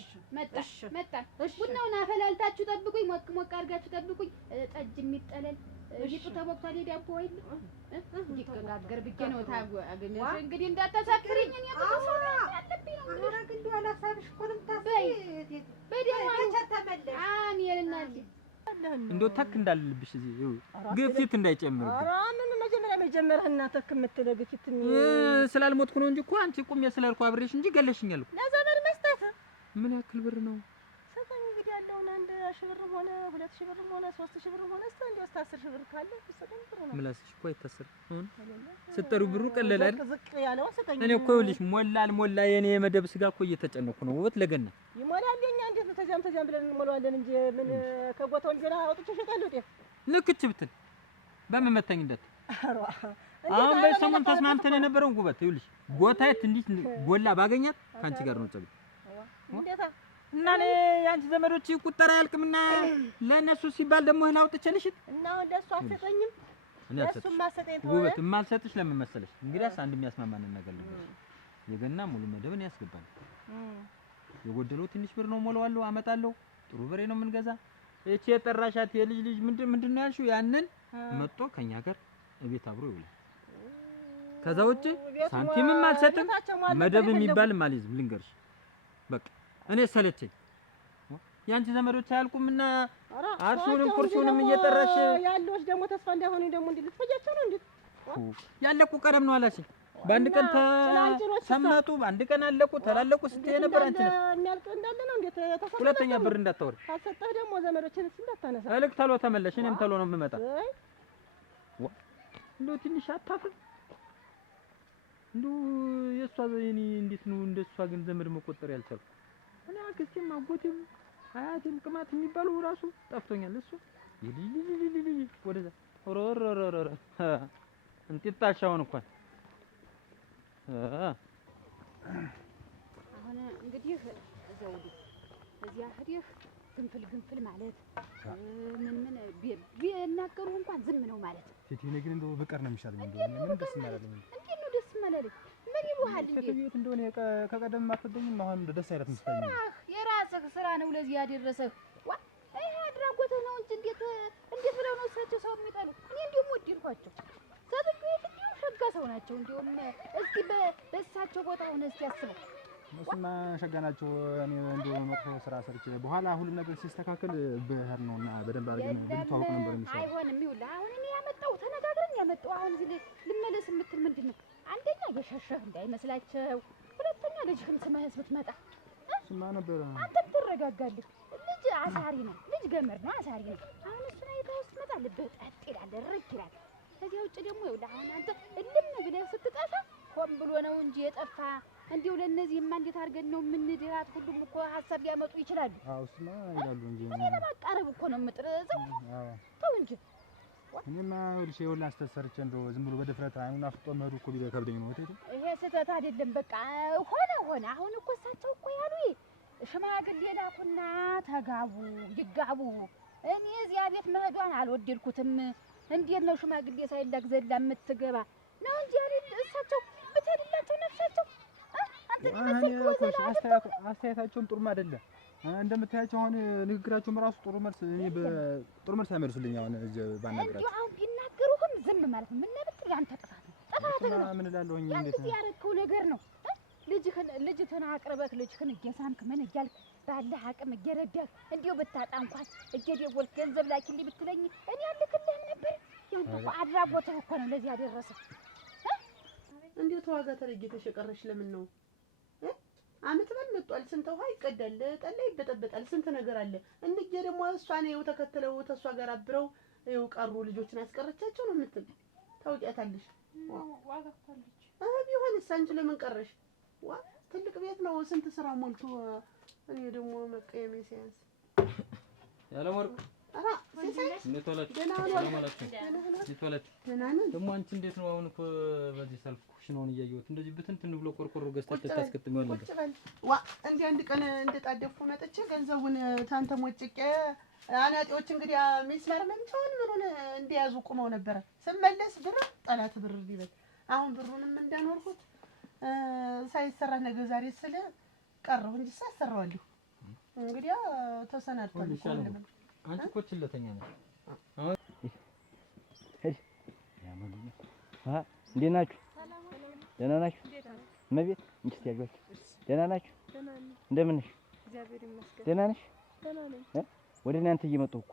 መጣ ቡናውን አፈላልታችሁ ጠብቁኝ። ሞቅ ሞቅ አድርጋችሁ ጠብቁኝ። ጠጅ የሚጠለል ይጡ ተቦክቷል። ዳቦ ወይል ይጋገር ብዬ ነው። ታገኘሽ እንግዲህ እንዳታሳፍሪኝ። እኔ ብዙ ሰው ያለብኝ ነው። ኧረ ግን እንደው አላሳብሽ እኮ ነው የምታስበይ። በደህና ተመለሽ። አሜን እናቴ። እንደው ተክ እንዳልልብሽ እዚህ ግፊት እንዳይጨምር። ኧረ ምን መጀመሪያ መጀመርህና ተክ የምትለው ግፊት ስላልሞትኩ ነው እንጂ እኮ አንቺ ቁሜ ስላልኩ አብሬሽ እንጂ ገለሽኛል እኮ። ለዘመድ መስጠት ምን ያክል ብር ነው? ሰጠኝ እንግዲህ ያለውን 1,000 ብርም ሆነ 2,000 ብርም ሆነ 3,000 ብርም ሆነ እስከ እንደው 10,000 ብር ካለ ሰጠኝ ብሩ ነው። ምላስሽ እኮ አይታሰርም። ስትጠሪው ብሩ ቀለል አይደል? ዝቅ ያለውን ሰጠኝ። እኔ እኮ ይኸውልሽ ሞላ አልሞላ የኔ የመደብ ስጋ እኮ እየተጨነኩ ነው። ውበት ለገና ይሞላል። የኛ እንዴት ነው ተጃም ብለን እንሞላዋለን እንጂ ምን ከቦታው ገና አውጥቼ እሸጣለሁ። ጤፍ ልክች ብትል በምን መታኝ እንደት አሁን በሰሞን ተስማምተን የነበረውን ጉበት ይኸውልሽ ጎታዬ ትንሽ ጎላ ባገኛት ካንቺ ጋር ነው ጸብ። እንዴታ እና እኔ ያንቺ ዘመዶች ቁጠራ ያልቅምና ለነሱ ሲባል ደግሞ ይሄን አውጥቼልሽ እና ለሱ አትሰጠኝም? ለሱ ማሰጠኝ ተወው። ጉበት የማልሰጥሽ ለምን መሰለሽ? እንግዲያስ አንድ የሚያስማማንን ነገር ልንገርሽ። የገና ሙሉ መደብን ያስገባል። የጎደለው ትንሽ ብር ነው ሞላዋለሁ፣ አመጣለሁ። ጥሩ በሬ ነው የምንገዛ። እቺ የጠራሻት የልጅ ልጅ ምንድን ነው ያልሽው? ያንን መጥቶ ከኛ ጋር እቤት አብሮ ይውላል። ከዛ ውጪ ሳንቲምም አልሰጥም፣ መደብ የሚባልም አልይዝም። ልንገርሽ በቃ እኔ ሰለቸኝ። ያንቺ ዘመዶች አያልቁምና አርሱንም ኩርሱንም እየጠራሽ ያለውሽ ደግሞ ተስፋ እንዳይሆኑ ደግሞ እንዴ ልትፈጃቸው ነው እንዴ? ያለቁ ቀደም ነው አላሽ። በአንድ ቀን ተሰመጡ፣ በአንድ ቀን አለቁ፣ ተላለቁ ስትይ ነበር። አንቺ ነሽ የሚያልቅ እንዳለ ነው እንዴ? ተሰጠ ሁለተኛ ብር እንዳታወሪ። ካልሰጠህ ደግሞ ዘመዶችን እንዳታነሳ። እልክ ተሎ ተመለሽ። እኔም ተሎ ነው የምመጣ። እንደው ትንሽ አታፍር። እንደው የእሷ እኔ እንዴት ነው እንደሷ ግን ዘመድ መቆጠር ያልቻልኩ? እኔ አክስቴም አጎቴም አያቴም ቅማት የሚባሉ ራሱ ጠፍቶኛል። እሱ ይልልልልልል ወደዛ ሮሮሮሮሮ እንጥጣሻውን እንኳን አሁን እንግዲህ ዘውዱ እዚያ ሄደህ ግንፍል ማለት ምን ቢናገሩ እንኳን ዝም ነው ማለት። ሴት ይሄ ግን እንደው በቀር ነው የሚሻለኝ። እንደው ምን ደስ ማለት ነው? እንዴት ነው ደስ ማለት? ምን ይሉሃል እንዴ? ከቤት እንደሆነ ከቀደም አትወደኝም። አሁን ደስ አይላት መስለኝ። የራስህ ስራ ነው ለዚህ ያደረሰህ። ዋ ይሄ አድራጎትህ ነው እንጂ እንዴት ብለው ነው እሳቸው ሰው የሚጠሉ? እኔ እንዲሁም ወደድኳቸው። ሰጥቼ እንዲሁ ሸጋ ሰው ናቸው። እንዲሁም እስኪ በእሳቸው ቦታ ሆነ እስኪ አስበው። እነሱማ ሸጋ ናቸው። እኔ እንደው መጥፎ ስራ ሰርቼ በኋላ ሁሉም ነገር ሲስተካከል ብሄር ነውና በደንብ አድርገን ብንተዋወቅ ነበር የሚሻለው። አይሆንም። ይኸውልህ አሁን እኔ ያመጣው ተነጋግረን ያመጣው አሁን እዚህ ልመለስ የምትል ምንድን ነው? አንደኛ የሸሸህ እንዳይመስላቸው፣ ሁለተኛ ልጅህን ስመህስ ብትመጣ እሱማ ነበር። አንተም ትረጋጋለህ። ልጅ አሳሪ ነው፣ ልጅ ገመድ ነው፣ አሳሪ ነው። አሁን እሱን አይተህ ስትመጣ ልብህ ጠጥ ይላል፣ ርክ ይላል። ከዚያ ውጭ ደግሞ ይኸውልህ አሁን አንተ እልም ብለህ ስትጠፋ ሆን ብሎ ነው እንጂ የጠፋ እንዲሁ ለእነዚህማ እንዴት አድርገን ነው የምንድራት? ሁሉም እኮ ሀሳብ ሊያመጡ ይችላሉ። አዎ እሱማ ይላሉ እንጂ እኔ ለማቃረብ እኮ ነው የምጥረው። ተው እንጂ እኔማ ይኸውልሽ ይኸውልህ አስተሰርቼ እንደው ዝም ብሎ በድፍረት አይኑን አፍጦ መሄዱ እኮ ቢከብደኝ ነው። እቴቴ ይሄ ስህተት አይደለም። በቃ ሆነ። አሁን እኮ እሳቸው እኮ ያሉ ሽማግሌ ላኩና ተጋቡ ይጋቡ። እኔ እዚያ ቤት መሄዷን አልወደድኩትም። እንዴት ነው ሽማግሌ ሳይላክ ዘላ የምትገባ ነው እንጂ እሳቸው ብትሄድላቸው ነፍሳቸው አስተያየታቸውም ጥሩም አይደለም። እንደምታያቸው አሁን ንግግራቸውም ራሱ ጥሩ መልስ አይመልሱልኝ። አሁን እዚህ ባናግራቸው አሁን ቢናገሩህም ዝም ማለት ነው። ምን ነበር ያንተ ጥፋት ነው። ምን እላለሁኝ? እንዴት ነው ያረከው ነገር ነው? ልጅህን አቅርበህ ልጅህን እየሳምክ ምን እያልክ ባለህ አቅም እየረዳህ እንዲሁ ብታጣ እንኳን እየደወልክ ገንዘብ ላኪልኝ ብትለኝ እኔ አልክልህም ነበር። ያንተ አድራጎትህ እኮ ነው ለዚህ ያደረሰህ። እንዴት ዋጋ ተለይተሽ የቀረሽ ለምን ነው? አመት በል መጥቷል። ስንት ውሃ ይቀዳል፣ ጠላ ይበጠበጣል፣ ስንት ነገር አለ። እንዴ ደግሞ እሷን ይኸው ተከትለው ተሷ ጋር አብረው ይኸው ቀሩ ልጆችን አስቀረቻቸው ነው የምትል ታውቂያታለሽ። ዋጋ ታለች ቢሆንስ አንቺ ለምን ቀረሽ? ዋ ትልቅ ቤት ነው ስንት ስራ ሞልቶ። እኔ ደግሞ መቀየሜ ሲያንስ ያለም ወርቅ እንዴት ዋላችሁ? ደግሞ አንቺ እንዴት ነው አሁን? እኮ በዚህ ሰልፍ ኩሽናውን እያየሁት እንደዚህ ብትንትን ብሎ ቆርቆሮ ገዝተሽ ታስከትሚዋል ነበር። ዋ እንዲህ አንድ ቀን እንደጣደፉ መጥቼ ገንዘቡን ታንተ ሞጭቄ አናጤዎች እንግዲህ ሚስማር መንቻውን ምኑን እንደያዙ ቁመው ነበረ። ስመለስ ብር ጠላት ብር ሊበል አሁን ብሩንም እንዳኖርኩት ሳይሰራ ነገ ዛሬ ስለ ቀረሁ እንጂ ሳሰራዋለሁ። እንግዲህ ተሰናድቷል እኮ ለምን አንቺ እኮ ችለተኛ ነሽ። እንዴት ናችሁ? ደህና ናችሁ? እመቤት እንቺ ያጇችሁ ደህና ናችሁ? እንደምን ነሽ? ደህና ነሽ? ወደ እናንተ እየመጣሁ እኮ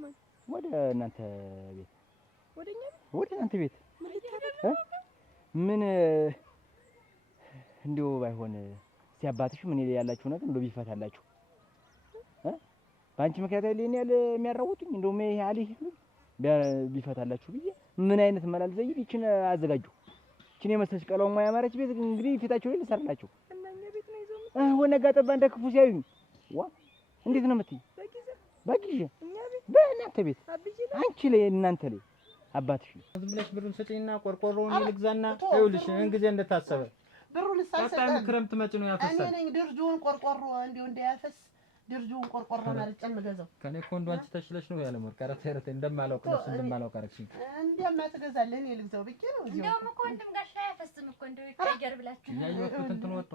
ነው። ወደ እናንተ ቤት ወደ እናንተ ቤት ምን እንዲሁ ባይሆን እስቲ አባትሽ ምን ያላችሁ ነገር እንደው ቢፈታላችሁ በአንቺ ምክንያት አይደል ያለ የሚያራውጡኝ እንደውም ይሄ አለህ ቢፈታላችሁ ብዬ ምን አይነት መላል ዘይድ ይችን አዘጋጁ። ይችን የመሰለች ቀለሟ ያማረች ቤት እንግዲህ ፊታቸው ላይ ልሰርላችሁ እናኛ ቤት ነው ይዘው ሆነ ጋጠባ እንደ ክፉ ሲያዩኝ ዋ እንዴት ነው የምትይ? በጊዜ በእናንተ ቤት አንቺ ላይ እናንተ ላይ አባትሽ ዝም ብለሽ ብሩን ሰጪኝና ቆርቆሮውን ልግዛና ይኸውልሽ እንግዲህ እንደታሰበ ብሩን ሳይሰጥ በጣም ክረምት መጪ ነው ያፈሳል። እኔ ነኝ ድርጁን ቆርቆሮ እንዲሁ እንዳያፈስ ድርጁን ቆርቆሮ ማለት ጨምገዛው ከኔ እኮ እንደው አንቺ ተሽለሽ ነው ያለ ሞር ካራቴ እንደማላውቅ ነው እንደማላውቅ አረክሽኝ። እንደማ ትገዛለህ እኔ ልግዛው ብቻ ነው እዚህ እንደውም እኮ ወንድም ጋሽ አያፈስም እኮ እንደው ይቀየር ብላችሁ ያየሁት እንትን ወጥቶ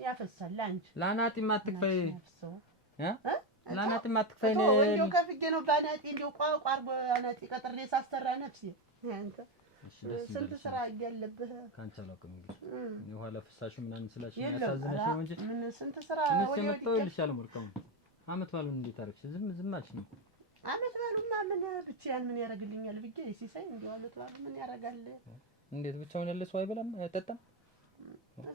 ያፈሳል ላንቺ ላናጢ ማትክፈይ ላናጢ ማትክፈይ ነው እንደው ከፍጌ ነው ባናጢ እንደው ቋቋር ባናጢ ቀጥሬ ሳስተራ ነፍሴ አንተ ስንት ስራ እያለብህ ካንቺ አላውቅም። እንግዲህ የኋላ ፍሳሹ ምናምን ስላሽ ያሳዝነሽ ነው እንጂ ምን ስንት ስራ ወዲያ መጥተው ይልሻል። ሞርካው አመት ባሉን እንዴት አረግሽ? ዝም አልሽ ነው። አመት ባሉማ ምን ብቻዬን ምን ያደርግልኛል ብዬ ሲሳይ እንደው አመት ባሉ ምን ያደርጋል? እንዴት ብቻውን ያለ ሰው አይበላም አይጠጣም?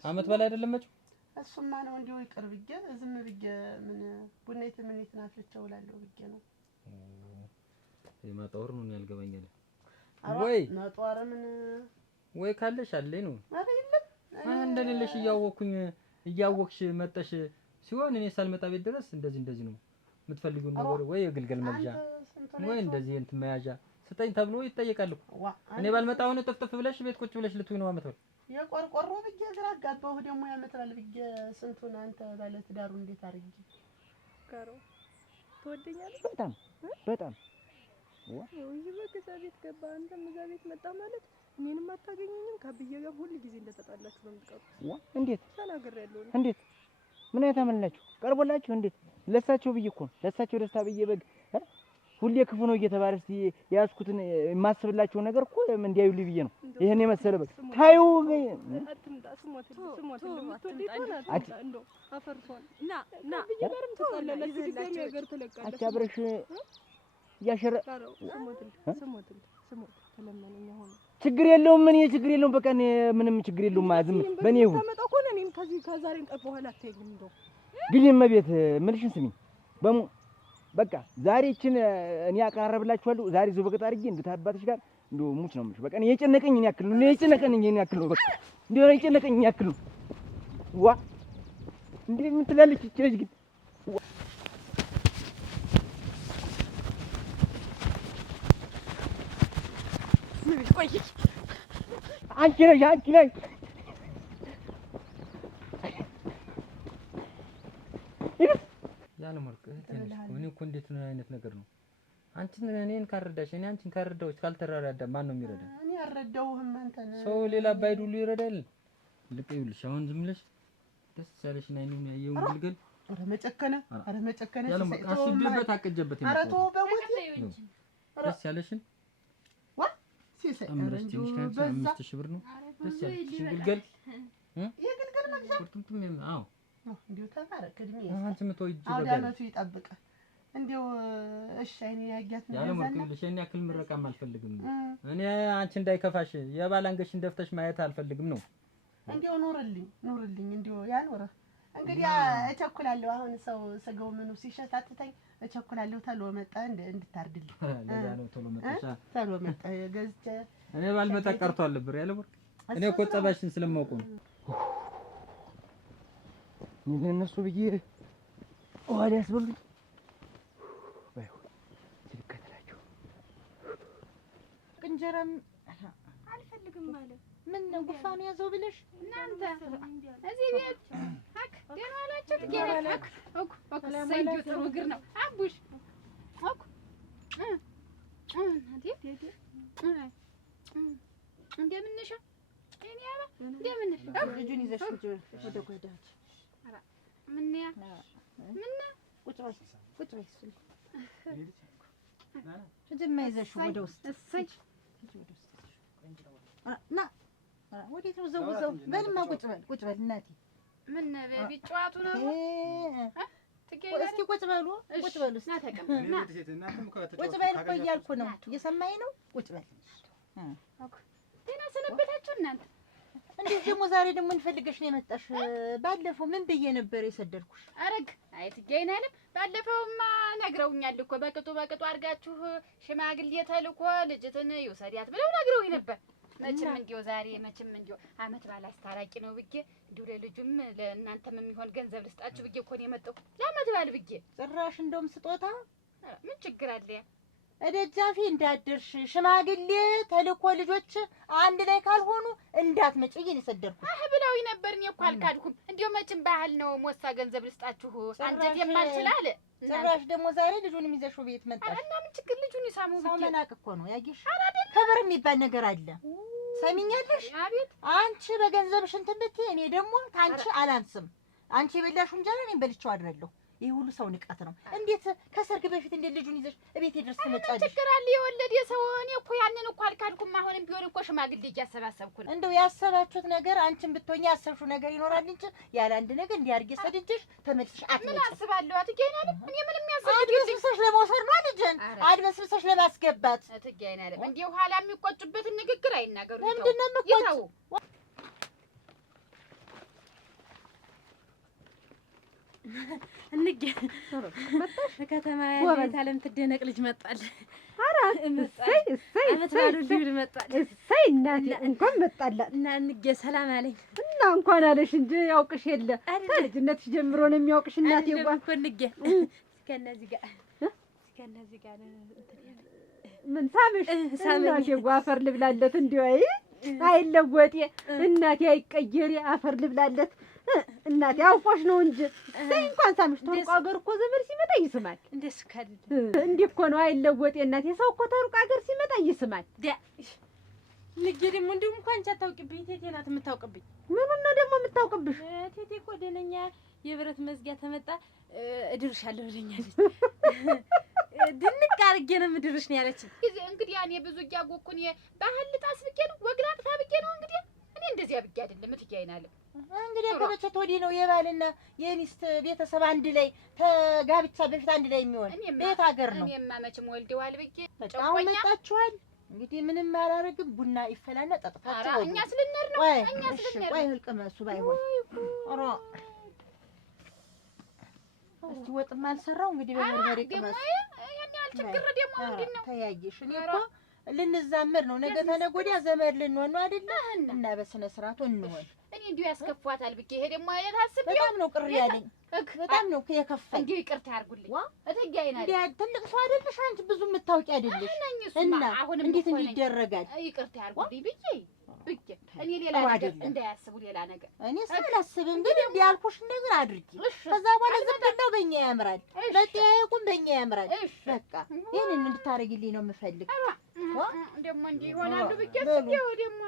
አመት ባል አይደለም መጪው እሱማ ነው እንዲሁ ይቅር ብዬ ዝም ብዬ ምን ቡናይት ምን ይተናፈቸው እላለሁ ብዬ ነው። የማጣወር ነው ያልገባኛል። ወይ ማጣወር ምን ወይ ካለሽ አለኝ ነው አይደለም እንደሌለሽ እያወቅሽ መጠሽ ሲሆን እኔ ሳልመጣ ቤት ድረስ እንደዚህ ነው የምትፈልጊው ነገር ወይ የግልገል መግዣ ወይ እንደዚህ እንትን መያዣ ስጠኝ ተብሎ ይጠየቃል እኮ። እኔ ባልመጣ ሆነ ጥፍጥፍ ብለሽ ቤት ቁጭ ብለሽ ልትውይ ነው አመት በል የቆርቆሮ ብዬ ግራ አጋባሁ። ደግሞ ያመጣል ብዬ ስንቱን አንተ ባለ ትዳሩ እንዴት አርጊ ጋሮ ትወደኛለህ? በጣም ወይ በከዛ ቤት ገባ አንተም እዛ ቤት መጣ ማለት እኔንም አታገኘኝም። ካብዬ ጋር ሁሉ ጊዜ እንደተጣላችሁ ነው የምትቀሩ። እንዴት ተናግሬያለሁ። እንዴት ምን አይተመልላችሁ ቀርቦላችሁ እንዴት ለሳቸው ብዬ እኮ ነው ለሳቸው ደስታ ብዬ በግ ሁሌ ክፉ ነው እየተባለ እስቲ ያስኩትን የማስብላቸው ነገር እኮ እንዲያዩልኝ ብዬ ነው። ይሄን የመሰለ በግ ታዩ አትምጣ ስሞት የምትወደኝ ይሆናል እንደው አፈርሷል ና ብዬሽ ትጣላለህ። እዚህ ጋር ነገር ተለቃለህ አቻብረሽ ያሸረ ስሞት ተለመነኝ ሆነ ችግር የለውም። ምን ችግር የለውም። በቃ ምንም ችግር የለውም። ማዝም በኔ ይሁን ተመጣ ኮነ እኔም ከዚህ ከዛሬን ቀን በኋላ አትሄድም። እንደው ግን እመቤት ምንሽን ስሚኝ በቃ ዛሬ እቺን እኔ አቀራረብላችኋለሁ። ዛሬ ዞ በቀጣ አድርጌ እንድታባትሽ ጋር እንደው ሙች ነው የምልሽ። በቃ እኔ የጨነቀኝ እኔ ያክል ነው የጨነቀኝ እኔ ያክል ነው። በቃ እንደው የጨነቀኝ እኔ ያክል ነው። ዋ እንዴ ምን ትላለች እቺ ልጅ ግን ቆይ አንቺ ነሽ ያለ ማርክ እኔ እኮ እንዴት ነው አይነት ነገር ነው? አንቺን እኔን ካረዳሽ እኔ አንቺን ካረዳሁሽ ካልተራራዳ ማን ነው የሚረዳ? እኔ አልረዳሁህም። አንተ ሰው ሌላ ባይዱሉ ይረዳል። ልቅ ይኸውልሽ አሁን ዝም ብለሽ ደስ ያለሽን አይኑን ያየው ግልገል ኧረ መጨከነ ያለ ማርክ አስቤበት አቀጀበት ኧረ ተው በሞት ደስ ያለሽን ሲሳይ አምረሽ ትንሽ ካንቺ 5000 ብር ነው ደስ ያለሽን ግልገል የግልገል መግዛት ቁርጥምጥም አዎ እንዲሁ ተባረክ እድሜ አንቺ ምትወጂ አውደ ዓመቱ ይጠብቃል። እንዲሁ እሺ አይኔ ያያት ነው ያለ ማርክ ይኸውልሽ እኔ ያክል ምረቃም አልፈልግም። እኔ አንቺ እንዳይከፋሽ የባላንገሽን ደፍተሽ ማየት አልፈልግም ነው። እንዲሁ ኑርልኝ እንዲሁ ያኖረ እንግዲህ እቸኩላለሁ። አሁን ሰው ስጋው ምኑ ሲሸታተተኝ እቸኩላለሁ። ተሎ መጣ እንድታርድልኝ ለዛ ነው ተሎ መጣሻ ተሎ መጣ ገዝቼ እኔ ባልመጣ ቀርቷል ብር ያለ ወርቅ እኔ እኮ ጸባሽን ስለማውቀው ነው። እነሱ ብዬ ወዲያ ያስበሉኝ እንጀራም አልፈልግም ማለት ምን ነው ጉፋኑ ያዘው ብለሽ እናንተ እዚህ ቤት አክ ደህና ዋላችሁ ትገኛለች አክ ሰይዶ ጥሩ እግር ነው አቡሽ አክ እንደምን ነሽ እኔ ያባ እንደምን ነሽ ልጁን ይዘሽ ወደ ጓዳች ምን ያ ምን ቁጭ በይ ሂጂማ ይዘሽ ወደ ውስጥ እሰይ ና ወዴት ነው ዘው በልማ ቁጭ በል እናቴ ምን ቢጫዋቱ ነው እስኪ ቁጭ በሉ ና ተቀመጥ ና ቁጭ በል እኮ እያልኩ ነው እየሰማኝ ነው ቁጭ በል ደህና ሰነበታችሁ እናንተ እንዴት ደግሞ ዛሬ ደግሞ እንፈልገሽ ነው የመጣሽ ባለፈው ምን ብዬ ነበር የሰደድኩሽ አረግ አይትገይናለም ባለፈውማ ነግረውኛል እኮ በቅጡ አድርጋችሁ ሽማግሌ ተልኮ ልጅትን ይውሰዳት ብለው ነግረውኝ ነበር መቼም እንዲው ዛሬ መቼም እንዲው አመት ባል አስታራቂ ነው ብዬ እንዲው ለልጁም ለእናንተም የሚሆን ገንዘብ ልስጣችሁ ብዬ እኮ ነው የመጣው ለአመት ባል ብዬ ጭራሽ እንደውም ስጦታ ምን ችግር አለ እደጃፊ እንዳደርሽ ሽማግሌ ተልኮ ልጆች አንድ ላይ ካልሆኑ እንዳትመጪ የሰደርኩሽ ብለው ነበር እኔ እኮ አልካድኩም እንዲው መቼም ባህል ነው ሞሳ ገንዘብ ልስጣችሁ አንተ የማልችላል ጭራሽ ደግሞ ዛሬ ልጁንም ይዘሽው ቤት መጣሽ እና ምን ችግር ልጁን ይሳሙ ብዬ ሰው መናቅ እኮ ነው ያጊሽ ክብር የሚባል ነገር አለ ሰሚኛለሽ አንቺ በገንዘብሽ እንትን ብትይ እኔ ደግሞ ታንቺ አላንስም አንቺ የበላሽው እንጀራ እኔም በልቼው አድራለሁ ይሄ ሁሉ ሰው ንቀት ነው እንዴት ከሰርግ በፊት እንዴት ልጁን ይዘሽ እቤት ድረስ ትመጫለሽ ችግር አለ የወለደ ሰው እኔ እኮ ያንን እኮ አልካድኩም አሁንም ቢሆን እኮ ሽማግሌ እያሰባሰብኩ ነው እንደው ያሰባችሁት ነገር አንቺን ብትሆኚ ያሰብሽው ነገር ይኖራል እንጂ ያለ አንድ ነገር እንዲያርጌ ሰድጅሽ ተመልሰሽ አትመጪ ምን አስባለሁ አትገይናለም እኔ ምንም ያሰብኩት አድበስብሰሽ ለመውሰድ ነው ልጅን አድበስብሰሽ ለማስገባት አትገይናለም እንዴ ኋላ የሚቆጩበትን ንግግር አይናገሩ ምንድን ነው የምትቆጪው እንግዲህ ከተማ ያለች ዓለም ትደነቅ ልጅ መጣል። ኧረ እሰይ አመት ባሉ ልጅ መጣል። እሰይ እናቴ እንኳን መጣላት እና እንግዲህ ሰላም አለኝ እና እንኳን አለሽ እንጂ ያውቅሽ የለ ከልጅነትሽ ጀምሮ ነው የሚያውቅሽ እናቴ እንኳን እኮ እንግዲህ እስከነዚህ ጋር ምን ሳምሽ እናቴ አፈር ልብላለት እንዲሁ አይለወጤ እናቴ አይቀየሪ አፈር ልብላለት እናቴ አውቆሽ ነው እንጂ እንኳን ሳምሽ ተሩቅ ሀገር እኮ ዘመድ ሲመጣ ይስማል እንደሱ ካለ እንዲህ እኮ ነው አይለወጤ እናቴ ሰው እኮ ተሩቅ ሀገር ሲመጣ ይስማል ንግዴ ደግሞ እንዲሁ እንኳን አንቺ አታውቂብኝ ቴቴ ናት የምታውቅብኝ ምኑን ነው ደግሞ የምታውቅብሽ ቴቴ እኮ ደነኛ የብረት መዝጊያ ተመጣ እድርሻለሁ ብለኛለች ድንቅ አድርጌ ነው የምድርሽ ነው ያለችኝ እንግዲህ እኔ ብዙ እያጎኩኝ ባህል ልጣስ ብዬ ነው ወግ ላጥፋ ብዬ ነው እንግዲህ እኔ እንደዚያ ብዬ አይደለም እትያይናለም እንግዲህ ከመቼት ወዲህ ነው የባልና የሚስት ቤተሰብ አንድ ላይ ተጋብቻ በፊት አንድ ላይ የሚሆን ቤት ሀገር ነው እኔማ መቼም ወልደዋል ብዬ በጣም መጣችኋል እንግዲህ ምንም አላረግም ቡና ይፈላና ጠጥታችሁ እኛ ስልነር ነው እኛ ስልነር ወይ ህልቀመሱ ባይሆን ኦሮ እስቲ ወጥም አልሰራው እንግዲህ በበርበሬ ቅመስ ያን ያህል ችግር ደግሞ ምንድን ነው ተያየሽ እኔ እኮ ልንዛመድ ነው ነገ ተነገ ወዲያ ዘመድ ልንሆን ነው አይደለ እና በስነ ስርዓቱ እንሆን እኔ እንዲሁ ያስከፋታል ብዬ ይሄ ደግሞ የታስብ በጣም ነው ቅር ያለኝ በጣም ነው የከፋኝ እንዲሁ ይቅርታ ያርጉልኝ እትጋይናል ትልቅ ሰው አይደለሽ አንቺ ብዙ የምታውቂ አይደለሽ እና እንዴት እንዲደረጋል ይቅርታ ያርጉልኝ ብዬ እኔ ሌላ ነገር እንዳያስቡ ሌላ ነገር እኔ ሳላስብም ግን እንዲያልኩሽ ነገር አድርጊ ከዛ በኋላ ዝምድናው በእኛ ያምራል መጠያየቁም በእኛ ያምራል በቃ ይሄንን እንድታረጊልኝ ነው የምፈልግ ደግሞ እንዲህ ይሆናሉ ብዬ ስየው ደግሞ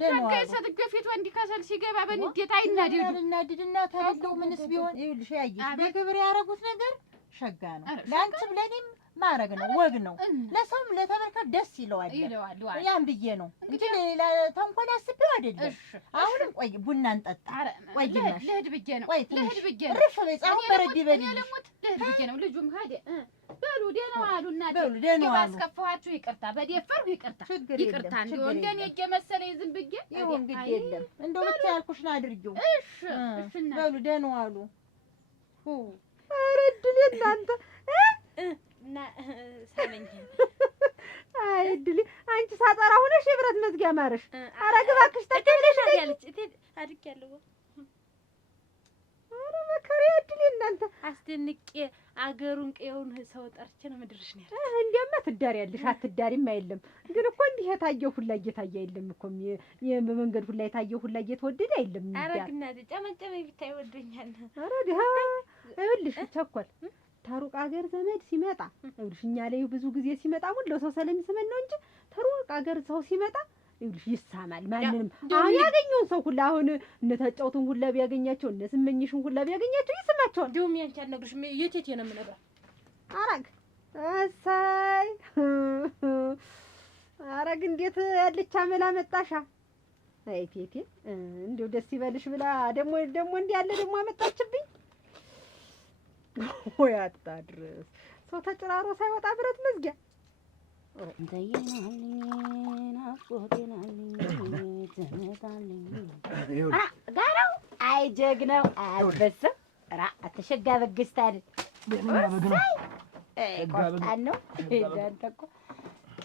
ሸጋይ ሰትገፊት ወንድ ከሰል ሲገባ በንዴት አይናደድና ተረዳው ምንስ ቢሆን ይኸውልሽ ያየሽ በክብር ያረጉት ነገር ሸጋ ነው ለአንቺም ለእኔም ማረግ ነው ወግ ነው ለሰውም ለተመልካች ደስ ይለዋል ያን ብዬ ነው እንጂ ሌላ ተንኮል አስቤው አይደለም አሁንም ቆይ ቡና እንጠጣ ቆይ ግማሽ ልሂድ ብዬ ነው ቆይ ትንሽ እርፍ በይ አሁን በረድ ይበልልሽ ልሂድ ብዬ ነው ልጁም ሄደ በሉ ደህና ዋሉ እናቴ በሉ ደህና ዋሉ ባስከፋኋችሁ ይቅርታ በደፈርኩ ይቅርታ እንደው እንደኔ እየመሰለኝ ዝም ብዬ ይሁን ግድ የለም እንደው ብቻ ያልኩሽን አድርጊው እሺ በሉ ደህና ዋሉ ኧረ እድሌ እናንተ እና ሳመኝ አይ እድሌ አንቺ ሳጠራ ሆነሽ የብረት መዝጊያ ማረሽ ኧረ ግባ እባክሽ ተቀበለሽ ያለች እቴ አድርጊያለሁ ኧረ መከራ እድሌ እናንተ አስደንቄ አገሩን ቀየውን ሰው ጠርቼ ነው ምድርሽ ነው። እንዲያማ ትዳሪያለሽ አትዳሪም አይደለም ግን እኮ እንዲህ የታየው ሁላ እየታየ አይደለም እኮ በመንገድ ሁላ የታየው ሁላ እየተወደደ አይደለም። ኧረ ግናት ጨመጨመ ቢታይ ወደኛል። ኧረ ድሃ ይኸውልሽ ቸኮል ታሩቅ አገር ዘመድ ሲመጣ ይኸውልሽ እኛ ላይ ብዙ ጊዜ ሲመጣ ሙሉ ሰው ስለሚስመን ነው እንጂ ታሩቅ አገር ሰው ሲመጣ ይኸውልሽ ይሳማል። ማንንም አሁን ያገኘውን ሰው ሁላ አሁን እነ ተጫውቱን ሁላ ቢያገኛቸው እነ ስመኝሽን ሁላ ቢያገኛቸው ይስማቸዋል። እንደውም ያንቺ አልነግርሽም የቴቴ ነው የምነግራት። አረግ እሰይ አረግ እንዴት ያለች አመላ መጣሻ። አይ ቴቴ እንደው ደስ ይበልሽ ብላ ደግሞ እንዲህ ያለ ደግሞ አመጣችብኝ። ወይ አታድርስ ሰው ተጨራሮ ሳይወጣ ብረት መዝጊያ ጋራው አይ ጀግናው አልበሰም ራ አተሸጋ በግስት አይደል ቆጣን ነው እንዳንተ እኮ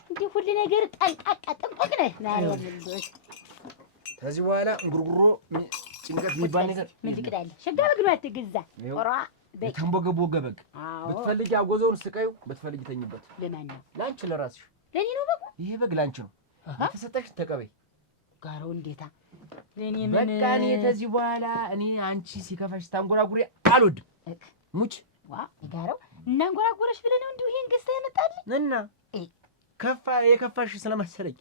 እንዲህ ሁሉ ነገር ጠንቃቃ ጥንቁቅ ነህ። ከዚህ በኋላ እንጉርጉሮ ጭንቀት የሚባል ነገር ምን ልቅዳለህ? ሸጋ በግ ነው አትገዛ ቆራ የተንቦገቦገ በግ ብትፈልጊ አጎዘውን ስቀዩ ብትፈልጊ ተኝበት። ለማን ነው? ላንቺ ለራስሽ። ለኔ ነው በጉ? ይሄ በግ ላንቺ ነው። ተሰጠሽ ተቀበይ። ጋራው እንዴታ ለኔ ምን በቃ እኔ ከዚህ በኋላ እኔ አንቺ ሲከፋሽ ታንጎራጉሪ አልወድም። ሙች ዋ ጋራው እናንጎራጉረሽ ብለህ ነው እንዲሁ ይሄን ገዝተህ ያመጣልኝ? እና ከፋ የከፋሽ ስለመሰለኝ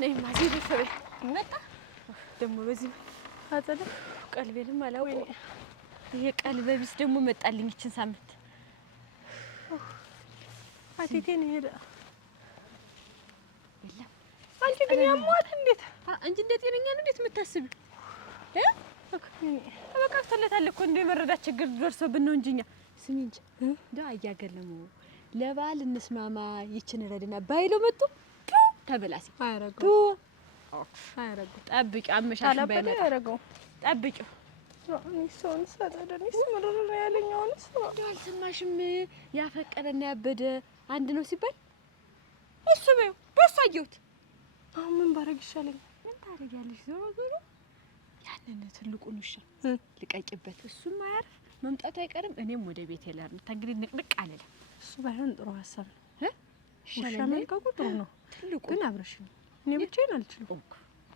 ነይ ማዚ በፈረ መጣ ደግሞ በዚህ አጸደ ቀልቤንም አላውቀው። ይሄ ቀልበ ቢስ ደግሞ መጣልኝ እቺን ሳምንት አቲቴን ሄዳ የለም አንቺ ግን ያሟት እንዴት አንቺ እንደ ጤነኛ ነው እንዴት የምታስቢው? በቃ ተለታለ እኮ እንደ መረዳት ችግር ደርሶብን ነው እንጂኛ ስሚ እንጂ እንደው አያገለሙ ለባል እንስማማ ይችን ረድና ባይሎ መጡ ተበላሲ አያረጉ አያረጉ ጠብቂ አመሻሽ ባይመጣ አያረጉ ጠብቂ ሰውን ሰደደንስ ምርር ያለኛውንስ አልሰማሽም? ያፈቀረና ያበደ አንድ ነው ሲባል እሱ በይው በሱ አየሁት። አሁን ምን ባረግ ይሻለኛል? ምን ታረጊያለሽ? ዞሮ ዞሮ ያንን ትልቁን ውሻ ልቀቂበት። እሱም አያርፍ መምጣቱ አይቀርም። እኔም ወደ ቤት ይላል ተግሪ ንቅንቅ አለለ። እሱ ባይሆን ጥሩ ሀሳብ ነው። ውሻ መልቀቁ ጥሩ ነው። ትልቁ ግን አብረሽ ነው። እኔ ብቻዬን አልችልም።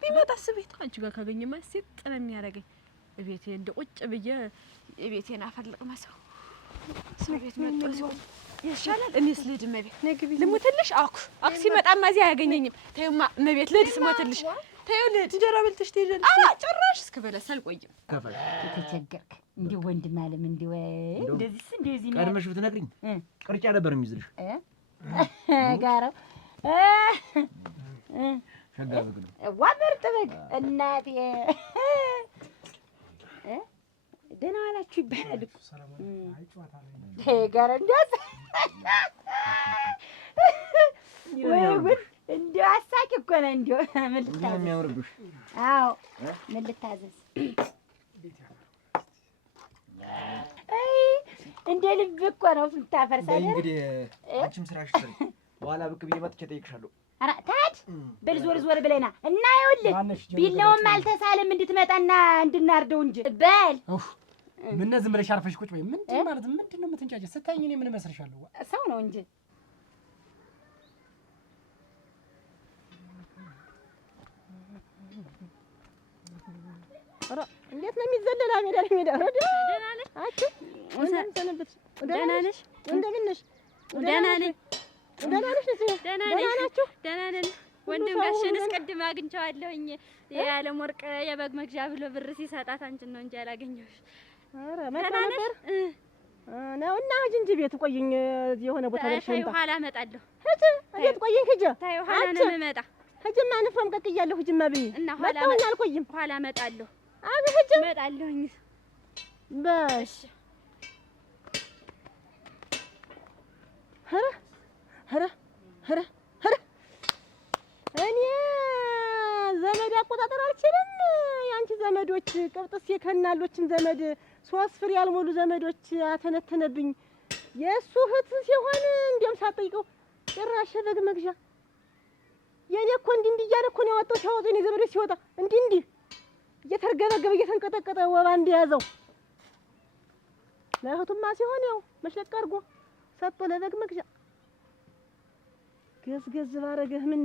ቢመጣስ ቤት አንቺ ጋር ካገኘማ ሴት ጥረም ያረገኝ ቤቴ እንደ ቁጭ ብዬ የቤቴን አፈልቅ መሰው ሰው ቤት መጥቶ ይሻላል። እኔስ ልሂድ እመቤት ልሙትልሽ። አኩ ሲመጣማ እዚህ አያገኘኝም። ተይውማ እመቤት ልሂድ ስሞትልሽ። ተይው ልሂድ እንጀራ በልተሽ ትሄጃለሽ። ጭራሽ እስክበላስ አልቆይም። ተቸገርክ እንዲህ ወንድም አለም እንዲህ እንደዚህስ እንደዚህ ነው። ቀድመሽ ብትነግሪኝ ቅርጫ ነበር የሚይዝልሽ። ጋራው ሸጋ በግ ነው ዋ ምርጥ በግ እናቴ ደህና ዋላችሁ ይባላል እኮ ጋር እንዲያስ ወይ ጉድ እንዲያው አሳቂ እኮ ነው። እንዲያው ምን ልታዘዝ የሚያምርብሽ? አዎ ምን ልታዘዝ? አይ እንደ ልብ እኮ ነው የምታፈርሳለህ። እንግዲህ አንቺም ስራሽ ስሪ። በኋላ ብቅ ብዬ መጥቼ እጠይቅሻለሁ። ኧረ ታድ በል ዞር ዞር ብለና እና ይኸውልህ ቢላውም አልተሳለም እንድትመጣና እንድናርደው እንጂ በል ምን ዝም ብለሽ አርፈሽ ቁጭ በይ። ምንድን ማለት ምንድን ነው የምትንጫጫ? ስታይኝ እኔ ምን እመስልሻለሁ? ሰው ነው እንጂ ኧረ እንዴት ነው የሚዘለላ ሜዳ ሜዳ ረዳ ደህና ነሽ? አቺ እንደምሰነበት ደህና ነሽ? እንደምን ነሽ? ደህና ነኝ። ደህና ነሽ? ደህና ናችሁ? ደህና ነን። ወንድም ጋሽንስ ቅድም አግኝቼዋለሁኝ። የዓለም ወርቅ የበግ መግዣ ብሎ ብር ሲሰጣት አንቺን ነው እንጂ ያላገኘሁሽ። ኧረ መጣ ነበር ነው እና ሂጂ እንጂ ቤት ቆይኝ። የሆነ ቦታ ላይ ሸንታ ኋላ እመጣለሁ። ሂጂ ቤት ቆይኝ። ሂጂ ታዩ ኋላ ነው የምመጣ። ሂጂማ ንፍሮም ቀቅያለሁ። ሂጂማ ብኝ እና ኋላ አልቆይም። ኋላ እመጣለሁ። አብ ሂጂ እመጣለሁኝ። በሽ ኧረ ኧረ ኧረ ኧረ እኔ ዘመድ አቆጣጠር አልችልም። የአንቺ ዘመዶች ቅብጥሴ ከናሎችን ዘመድ 3 ፍሬ ያልሞሉ ዘመዶች አተነተነብኝ። የእሱ እህት ሲሆን እንዲያውም ሳትጠይቀው ጭራሽ በግ መግዣ የኔ እኮ እንዲህ እያለ እኮ ነው ያወጣው። ሲያወጣ የኔ ዘመዶች ሲወጣ እንዲህ እየተርገበገበ እየተንቀጠቀጠ ወባ እንደያዘው ለእህቱማ ሲሆን ያው መሽለቅ አድርጎ ሰጥቶ ለበግ መግዣ ገዝገዝ ባረገህ ምን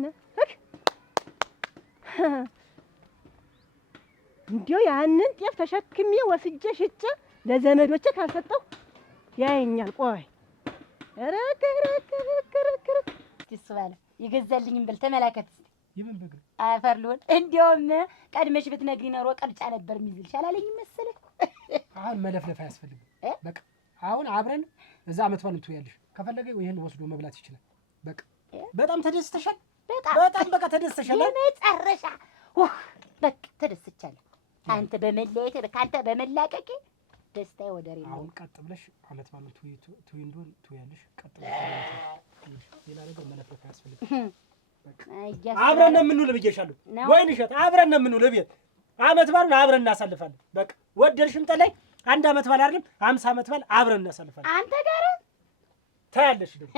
እንዲያው ያንን ጤፍ ተሸክሜ ወስጄ ሽጬ ለዘመዶቼ ካልሰጠው ያየኛል። ቆይ እሱ ባለ ይገዛልኝም ብል ተመላከት እስኪ። ይምን በግ አፈር ልሆን እንዲያውም ቀድመሽ ብትነግሪኝ ኖሮ ቀርጫ ነበር የሚይዝልሽ አላለኝም መሰለህ። አሁን መለፍለፍ አያስፈልግም። በቃ አሁን አብረን እዛ አመት ባል ትያለሽ። ከፈለገ ይሄን ወስዶ መብላት ይችላል። በቃ በጣም ተደስተሻል። በጣም በቃ ተደስተሻል። የመጨረሻ በቃ ተደስቻለሁ። አንተ በመለየቴ ከአንተ በመላቀቄ ደስታዬ ወደር የለውም። አሁን ቀጥ ብለሽ አመት ባሉን ትይ እንደሆነ ትያለሽ። ቀጥ ብለሽ ሌላ ነገር መለፍለፍ አያስፈልግም። አብረን ነው የምንውል ብዬሻለሁ። ወይን እሸት አብረን ነው የምንውል ቤት አመት ባሉን አብረን እናሳልፋለን። በቃ ወደድሽም ጠላይ አንድ አመት ባል አይደለም 50 አመት ባል አብረን እናሳልፋለን። አንተ ጋር ታያለሽ ደግሞ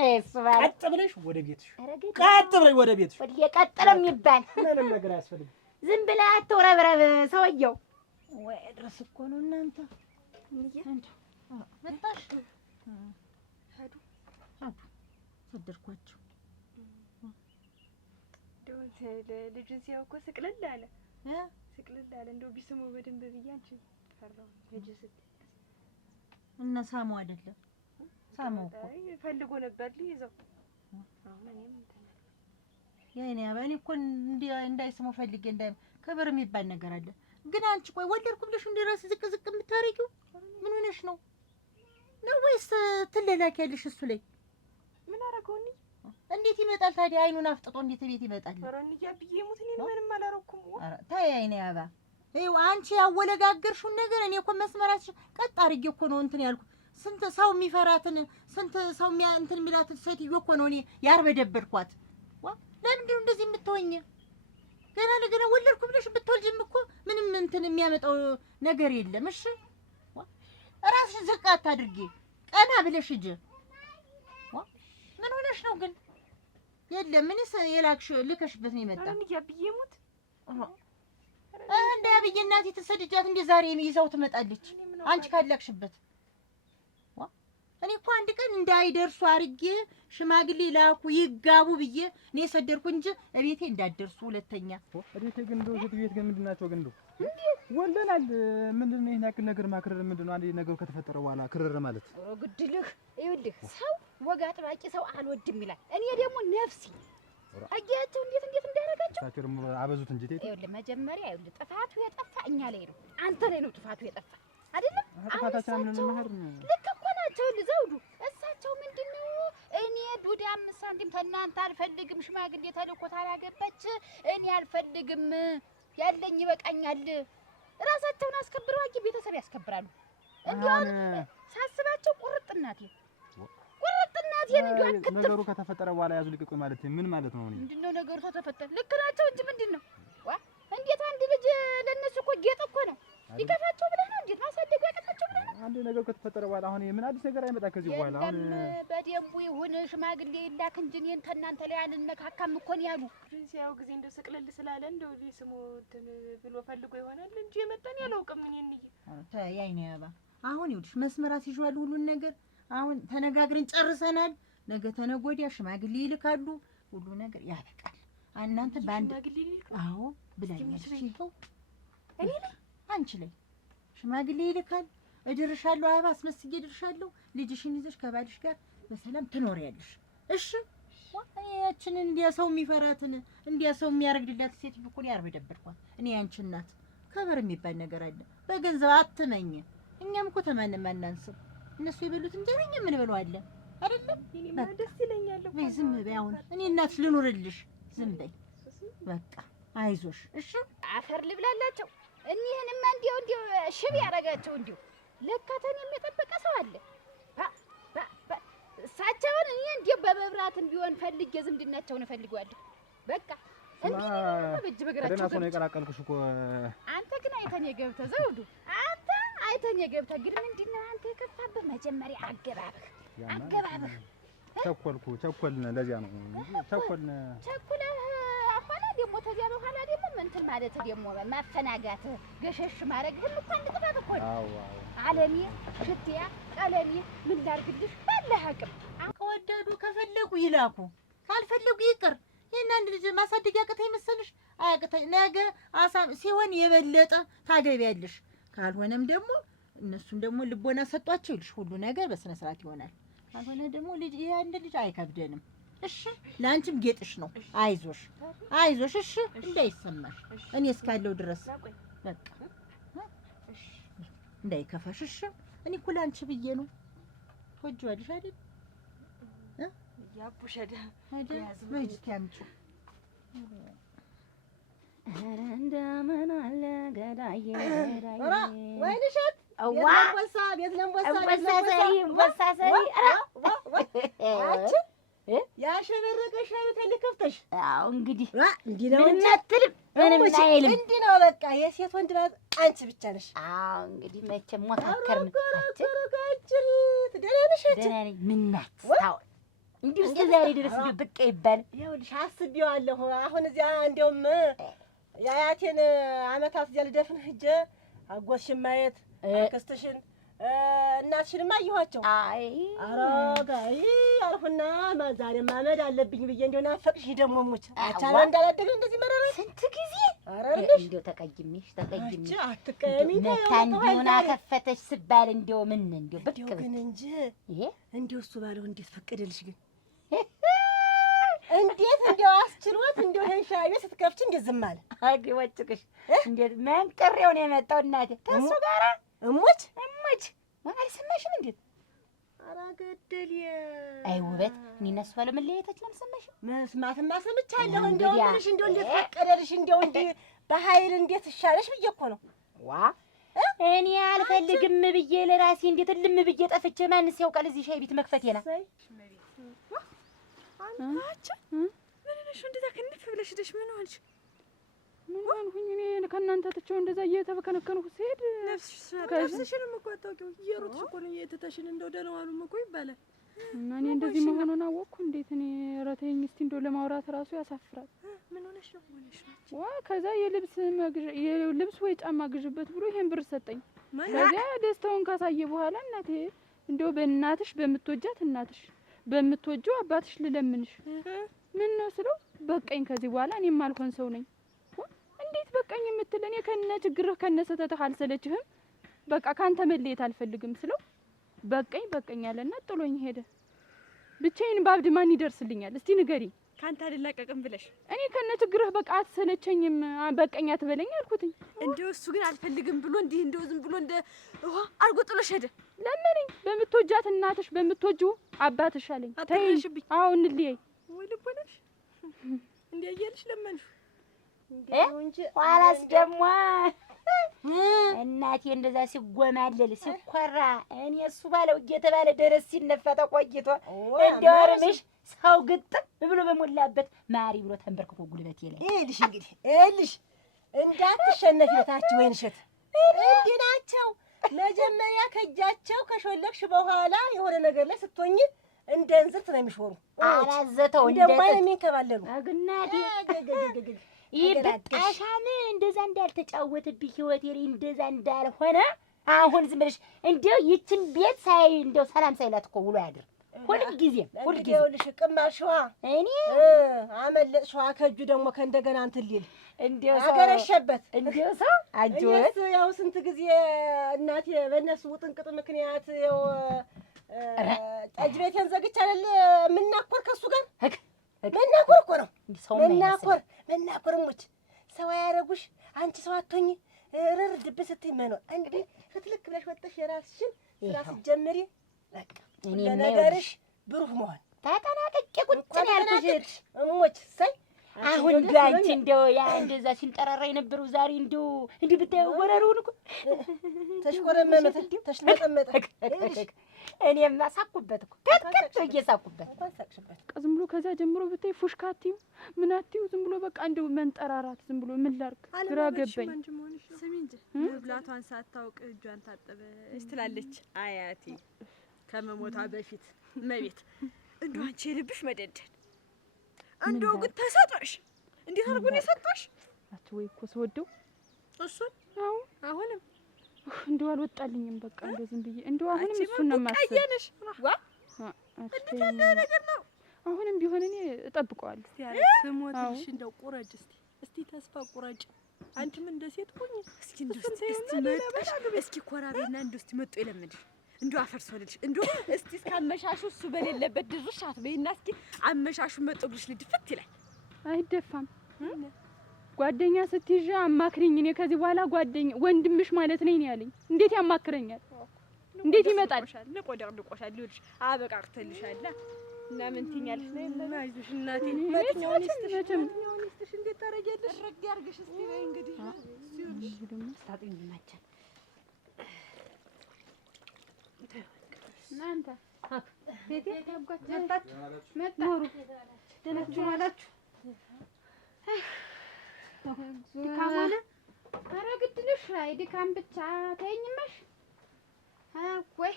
ቀጥ ብለሽ ወደ ቤትሽ፣ ቀጥ ብለሽ ወደ ቤትሽ። ወደ የቀጥለው የሚባል ምንም ነገር አያስፈልግም። ዝም ብለህ አትውረብረብ ሰውየው። ወይ ድረስ እኮ ነው እናንተ መጣሽ ሄዱ ሰደርኳቸው። ልጁን ሲያው እኮ ስቅልል አለ እንደው ቢስሙ በደንብ ብዬ አንቺ ፈራሁ። ልጁ ስትይ እና ሳሙ አይደለም ሳሙ እኮ ፈልጎ ነበር ሊይዘው። አሁን እኔም የኔ አባኔ እኮ እንዳይስሙ ፈልጌ ከበር የሚባል ነገር አለ። ግን አንቺ ቆይ ወለድኩ ብለሽ እንደራስ ዝቅ የምታረጊው ምን ሆነሽ ነው? ነው ወይስ ትለላኪያለሽ እሱ ላይ? ምን አረገውኝ? እንዴት ይመጣል ታዲያ? አይኑን አፍጥጦ እንዴት ቤት ይመጣል? ኧረ እንያ ብዬ ሙት እኔ ምንም አላረኩም። ኧረ ተይ አይኔ አባ ይኸው አንቺ ያወለጋገርሽውን ነገር እኔ እኮ መስመራትሽ ቀጥ አድርጌ እኮ ነው እንትን ያልኩት። ስንት ሰው የሚፈራትን ስንት ሰው እንትን የሚላትን ሴትዮ እኮ ነው እኔ ያርበደበድኳት። ለምንድን ነው እንደዚህ የምትሆኝ? ገና ለገና ወለድኩ ብለሽ ብትወልጂም እኮ ምንም እንትን የሚያመጣው ነገር የለም። እሺ ራስሽን ዝቅ አታድርጊ፣ ቀና ብለሽ ሂጂ። ምን ሆነሽ ነው ግን? የለም ምንስ የላክሽ ልከሽበት ነው የመጣ። እንያ ብዬ ሙት እንደ አብዬ እናቴ ተሰድጃት እንደ ዛሬ ይዘው ትመጣለች አንቺ ካላክሽበት። እኔ እኮ አንድ ቀን እንዳይደርሱ አርጌ ሽማግሌ ላኩ ይጋቡ ብዬ እኔ ሰደርኩ እንጂ እቤቴ እንዳደርሱ ሁለተኛ። እቤቴ ግን እንደው ሴት ቤት ግን ምንድን ናቸው ግን እንደው ወልደናል። ምንድን ነው ይሄን ያክል ነገር ማክረር? ምንድን ነው አንዴ ነገሩ ከተፈጠረ በኋላ ክርር ማለት? ግድልህ ይኸውልህ፣ ሰው ወግ አጥባቂ ሰው አልወድም ይላል። እኔ ደግሞ ነፍሲ አያቸው እንዴት እንዳደረጋቸው ታቸው ደግሞ አበዙት እንጂ ቴት። ይኸውልህ መጀመሪያ ይኸውልህ ጥፋቱ የጠፋ እኛ ላይ ነው፣ አንተ ላይ ነው ጥፋቱ የጠፋ አይደለም። ጥፋታችን ምን ነው? ልክ እኮ ናቸው ዘውዱ። እሳቸው ምንድነው እኔ ዱዳ 5 ሳንቲም ከእናንተ አልፈልግም፣ ሽማግሌ ተልኮ ታላገባች እኔ አልፈልግም፣ ያለኝ ይበቃኛል። ራሳቸውን አስከብረው አቂ ቤተሰብ ያስከብራሉ። እንዲያው ሳስባቸው ቁርጥ እናቴ እንዲያው አክት ነገሩ ከተፈጠረ በኋላ ያዙ ልቀቁ ማለት ምን ማለት ነው? ምንድነው ነገሩ ከተፈጠረ ልክ ናቸው እንጂ ምንድነው እንዴት አንድ ልጅ ለነሱ እኮ ጌጥ እኮ ነው። ይከፋቸው ብለህ ነው እንዴት ማሳደግ ያቀጣቸው ብለህ ነው? አንድ ነገር ከተፈጠረ በኋላ አሁን ምን አዲስ ነገር አይመጣ ከዚህ በኋላ አሁን በደንቡ ይሁን ሽማግሌ ይላክ እንጂ እኔን ከእናንተ ላይ አንነካካም እኮ ነው ያሉ። ሲያው ጊዜ እንደው ስቅልል ስላለ እንደው ሊስሙ እንትን ብሎ ፈልጎ ይሆናል እንጂ የመጣን ያላውቅም። እኔ እንይ ተይ አይኔ አባ አሁን ይኸውልሽ መስመር አስይዟል ሁሉን ነገር አሁን ተነጋግረን ጨርሰናል። ነገ ተነገ ወዲያ ሽማግሌ ይልካሉ፣ ሁሉ ነገር ያበቃል። እናንተ ባንድ ሽማግሌ ይልክ አዎ ብላኛለሽ። ይኸው እኔ ላይ አንቺ ላይ ሽማግሌ ይልካል። እድርሻለሁ፣ አበባ አስመስዬ እድርሻለሁ። ልጅሽን ይዘሽ ከባልሽ ጋር በሰላም ትኖሪያለሽ። እሺ ያችን እንዲያ ሰው የሚፈራትን እንዲያ ሰው የሚያረግድላት ሴት እኮ ነው ያርበደበድኳት። እኔ ያንቺ እናት ከበር የሚባል ነገር አለ። በገንዘብ አትመኝ። እኛም እኮ ተማንም አናንስም። እነሱ የበሉት እንጀራ እኛ ምን በለዋለን አይደለም? እኔማ ደስ ይለኛል እኮ። በይ ዝም በይ። አሁን እኔ እናትሽ ልኖርልሽ። ዝም በይ በቃ አይዞሽ። እሺ አፈር ልብላላቸው። እኒህንማ እንዲያው ሽብ ያደርጋቸው እንዲያው ለካተን የሚጠበቀ ሰው አለ። እሳቸውን እኔ እንዲያው በመብራትም ቢሆን ፈልጌ ዝምድናቸውን እፈልገዋለሁ። በቃ እንዲህ በእጅ በእግራቸው ደህና ሰው ነው የቀላቀልኩሽ እኮ። አንተ ግን አይተን የገብተህ ዘውዱ፣ አንተ አይተን የገብተህ ግን ምንድን ነው አንተ የከፋብህ? መጀመሪያ አገባብህ ቸኮልን። ለዚያ ነው ቸኮልን። ቸኩለህ ደግሞ ተዚያ በኋላ ደግሞ እንትን ማለት ደግሞ ማፈናጋት ገሸሽ ማድረግ ሁሉ እኮ አንድ ጥፋት እኮ ነው። አዎ አለሚ ሽትያ ቀለሚ ምን ላድርግልሽ ባለህ አቅም ከወደዱ ከፈለጉ ይላኩ ካልፈለጉ ይቅር። ይሄን አንድ ልጅ ማሳደግ ያቅተኝ መሰልሽ? አያቅተኝ። ነገ አሳም ሲሆን የበለጠ ታገቢያለሽ። ካልሆነም ደግሞ እነሱም ደግሞ ልቦና ሰጧቸው ይልሽ ሁሉ ነገር በስነ ስርዓት ይሆናል። ካልሆነ ደግሞ ልጅ ይሄ አንድ ልጅ አይከብደንም። እሺ ለአንቺም ጌጥሽ ነው። አይዞሽ አይዞሽ። እሺ እንዳይሰማሽ እኔ እስካለው ድረስ በቃ እንዳይከፋሽ። እሺ እኔ እኮ ለአንቺ ብዬ ነው። ትወጂዋለሽ አይደል? ያቡሸዳ መጅት ያምጪ ኧረ እንደምን አለ ገዳዬ ገዳዬ ወይንሸት አዋ ቤት ለምቦሳ ወሳሰሪ አንቺ ያሸበረቀ ሻይ ተልከፍተሽ አዎ እንግዲህ እንዲህ ነው ምንም አትልም ምንም አይልም። እንዲህ ነው በቃ የሴት ወንድ ናት አንቺ ብቻ ነሽ። አዎ እንግዲህ መቼም ሞካከርን ደህና ነሽ? ደህና ነኝ። ምን ናት ታው እንዲሁ እስከ ዛሬ ድረስ ብቅ ይባል ይኸውልሽ አስቤዋለሁ። አሁን እዚያ እንደውም የአያቴን አመታት እዚያ ልደፍን ሂጅ አጎትሽን ማየት አክስትሽን እናትሽንማ አየኋቸው። አይ አረጋይ አልሁና ዛሬ ማመድ አለብኝ ብዬ እንደው ናፈቅሽ ደግሞ ሙች አቻላ እንዳላደገ እንደዚህ መረረ ስንት ጊዜ አረልሽ እንደው ተቀይሜሽ አትቀየሚ መታንዲውና ከፈተሽ ስባል እንደው ምን እንደው ብቅ ግን እንጂ ይሄ እንደው እሱ ባለው እንዴት ፈቀደልሽ ግን እንዴት እንደው አስችሎት እንደው ሻይ ስትከፍቺ እንዴት ዝም አለ? አግወጭቅሽ እንዴት መንቀሬው ነው የመጣው እናቴ ተሱ ጋራ እሞች አልሰማሽም? እንዴት ኧረ ገደል አይ ውበት እኔ እና እሱ ባለው መለያየታችን አልሰማሽም? መስማትማ ሰምቻለሁ። እንደው ትንሽ እንደው እንዴት ፈቀደልሽ እንደው እንዴ በኃይል እንዴት ይሻለሽ ብዬ እኮ ነው። ዋ እኔ አልፈልግም ብዬ ለራሴ እንዴት ልም ብዬ ጠፍቼ ማንስ ያውቃል እዚህ ሻይ ቤት መክፈቴና አንቺ ምን ነሽ? እንደዛ ከነፍ ብለሽ ደሽ ምን ሆንሽ? ምን ሆንኩኝ እኔ ከእናንተ ትቼው እንደዛ እየተበከነከንኩ ስሄድ ነፍስሽንም እኮ አታውቂው እየሮጥሽ እኮ ነው እየተተሽን እንደው ደህና ዋሉም እኮ ይባላል። እና እኔ እንደዚህ መሆኑን አወቅኩ። እንዴት እኔ ኧረ ተይኝ እስቲ እንደው ለማውራት ራሱ ያሳፍራል። ምን ሆነሽ ነው? ዋ ከዛ የልብስ ወይ ጫማ ግዥበት ብሎ ይሄን ብር ሰጠኝ። ከዚያ ደስታውን ካሳየ በኋላ እናቴ እንደው በእናትሽ በምትወጃት እናትሽ በምትወጂው አባትሽ ልለምንሽ ምን ነው ስለው በቀኝ ከዚህ በኋላ እኔም አልሆን ሰው ነኝ። እንዴት በቀኝ የምትል እኔ ከነ ችግርህ ከነ ሰተትህ አልሰለችህም? በቃ ካንተ መለየት አልፈልግም ስለው በቀኝ አለና ጥሎኝ ሄደ። ብቻዬን ባብድ ማን ይደርስልኛል? እስቲ ንገሪኝ። ካንተ አልላቀቅም ብለሽ እኔ ከነ ችግርህ በቃ አትሰለቸኝም በቀኝ አትበለኝ አልኩትኝ። እንደው እሱ ግን አልፈልግም ብሎ እንዲህ እንደው ዝም ብሎ እንደ ውሃ አርጎ ጥሎሽ ሄደ። ለምንኝ በምትወጃት እናትሽ በምትወጂው አባትሽ አለኝ። አትረሽብኝ። አዎ እንልየይ ወይ ልቦናሽ እንዴ እያልሽ ለመንሽ እንጂ ኋላስ ደግሞ እናቴ እንደዛ ሲጎማለል ሲኮራ እኔ እሱ ባለው እየተባለ ደረስ ሲነፋ ተቆይቶ እንደው እርምሽ ሰው ግጥም ብሎ በሞላበት ማሪ ብሎ ተንበርክኮ ጉልበቴ ላይ ይልሽ እንግዲህ ይልሽ እንዳትሸነፊ በታች ወይንሸት እንዲህ ናቸው። መጀመሪያ ከእጃቸው ከሾለክሽ በኋላ የሆነ ነገር ላይ ስትሆኝ እንደ እንዝርት ነው የሚሾሩ። አላዘተው እንደማይ የሚንከባለሉ አግናዲ ይህ በጣሻም እንደዛ እንዳልተጫወተብኝ ህይወቴ ላይ እንደዛ እንዳልሆነ አሁን ዝም ብለሽ እንደው ይችን ቤት ሳይ እንደው ሰላም ሳይላት እኮ ውሎ ያድር ሁልጊዜ ይኸውልሽ ቅማሽዋ እኔ አመለጥሽዋ ከእጁ ደግሞ ከእንደገና እንትን ሊል እንደው አገረሸበት እንደው ሰው አንቺ ያው ስንት ጊዜ እናቴ በእነሱ ውጥንቅጥ ምክንያት ያው ጠጅ ቤቴን ዘግቼ አይደል የምናኮር ከእሱ ጋር መናኮር እኮ ነው መናኮር ሙች ሰው አያረጉሽ አንቺ ሰው አትሆኝ ርር ድብ ስትይ መኖር እንግዲህ ፍትልክ ብለሽ ወጥተሽ የራስሽን ስራ ስትጀምሪ በቃ ለነገርሽ ብሩህ መሆን ተጠናቅቄ ቁጭ ነው ያልኩሽ እሞች ሳይ አሁን ጋንቺ እንደው ያ እንደዛ ሲንጠራራ የነበረው ዛሬ እንደው እንዲህ ብታየው ወረሩን እኮ ተሽቆረመመ ተሽመጠመጠ እኔማ ሳኩበት እኮ ከትከት እየሳኩበት ዝም ብሎ ከዛ ጀምሮ ብታይ ፉሽካቲው ምናቲው ዝም ብሎ በቃ እንደው መንጠራራት ዝም ብሎ ምን ላድርግ ግራ ገባኝ። ስሚ እንጂ መብላቷን ሳታውቅ እጇን ታጠበች ትላለች አያቴ ከመሞቷ በፊት መቤት እንደው አንቺ የልብሽ መደደን እንደው ግን ተሰጦሽ እንዴት አድርጎ ነው የሰጠሽ? አችሁ ወይ እኮ ስወደው እሱን አዎ አሁንም እንደው አልወጣልኝም። በቃ እንደው ዝም ብዬ እንደው አሁንም እሱን ነው የማስበው። ቀየነሽ ዋ እንዴት ያለ ነገር ነው። አሁንም ቢሆን እኔ እጠብቀዋለሁ። እስቲ ያለ ስሞትልሽ እንደው ቁረጭ እስቲ ተስፋ ቁረጭ። አንቺም እንደ ሴት ሁኚ እስኪ እስኪ ኮራቤና እንደው እስቲ መጥቶ ይለምድሽ እንደው አፈርሶልሽ እንደው እስቲ እስካመሻሹ እሱ በሌለበት ድርሽ አትበይና እስኪ አመሻሹ መጥቶልሽ ልድፍት ይላል። አይደፋም ጓደኛ ስትይዣ አማክሪኝ። እኔ ከዚህ በኋላ ጓደኛ ወንድምሽ ማለት ነኝ ነው ያለኝ። እንዴት ያማክረኛል? እንዴት ይመጣል? ልቆሻል ይኸውልሽ አበቃቅተልሻል እና ምን ትይኛለሽ ነው የለም። አይዞሽ እናቴ መቼም ይስጥሽ እንዴት ታረጊያለሽ? ረግ ያርግሽ እስቲ በይ እንግዲህ ሲውልሽ ደግሞ ስታጥኝ ይመቻል። እናንተ ቤቴ መጣችሁ ደህናችሁ አላችሁ? ድካም ሆነ? ኧረ ግድ ነሽ። አይ ድካም ብቻ ተይኝመሽ። ወይ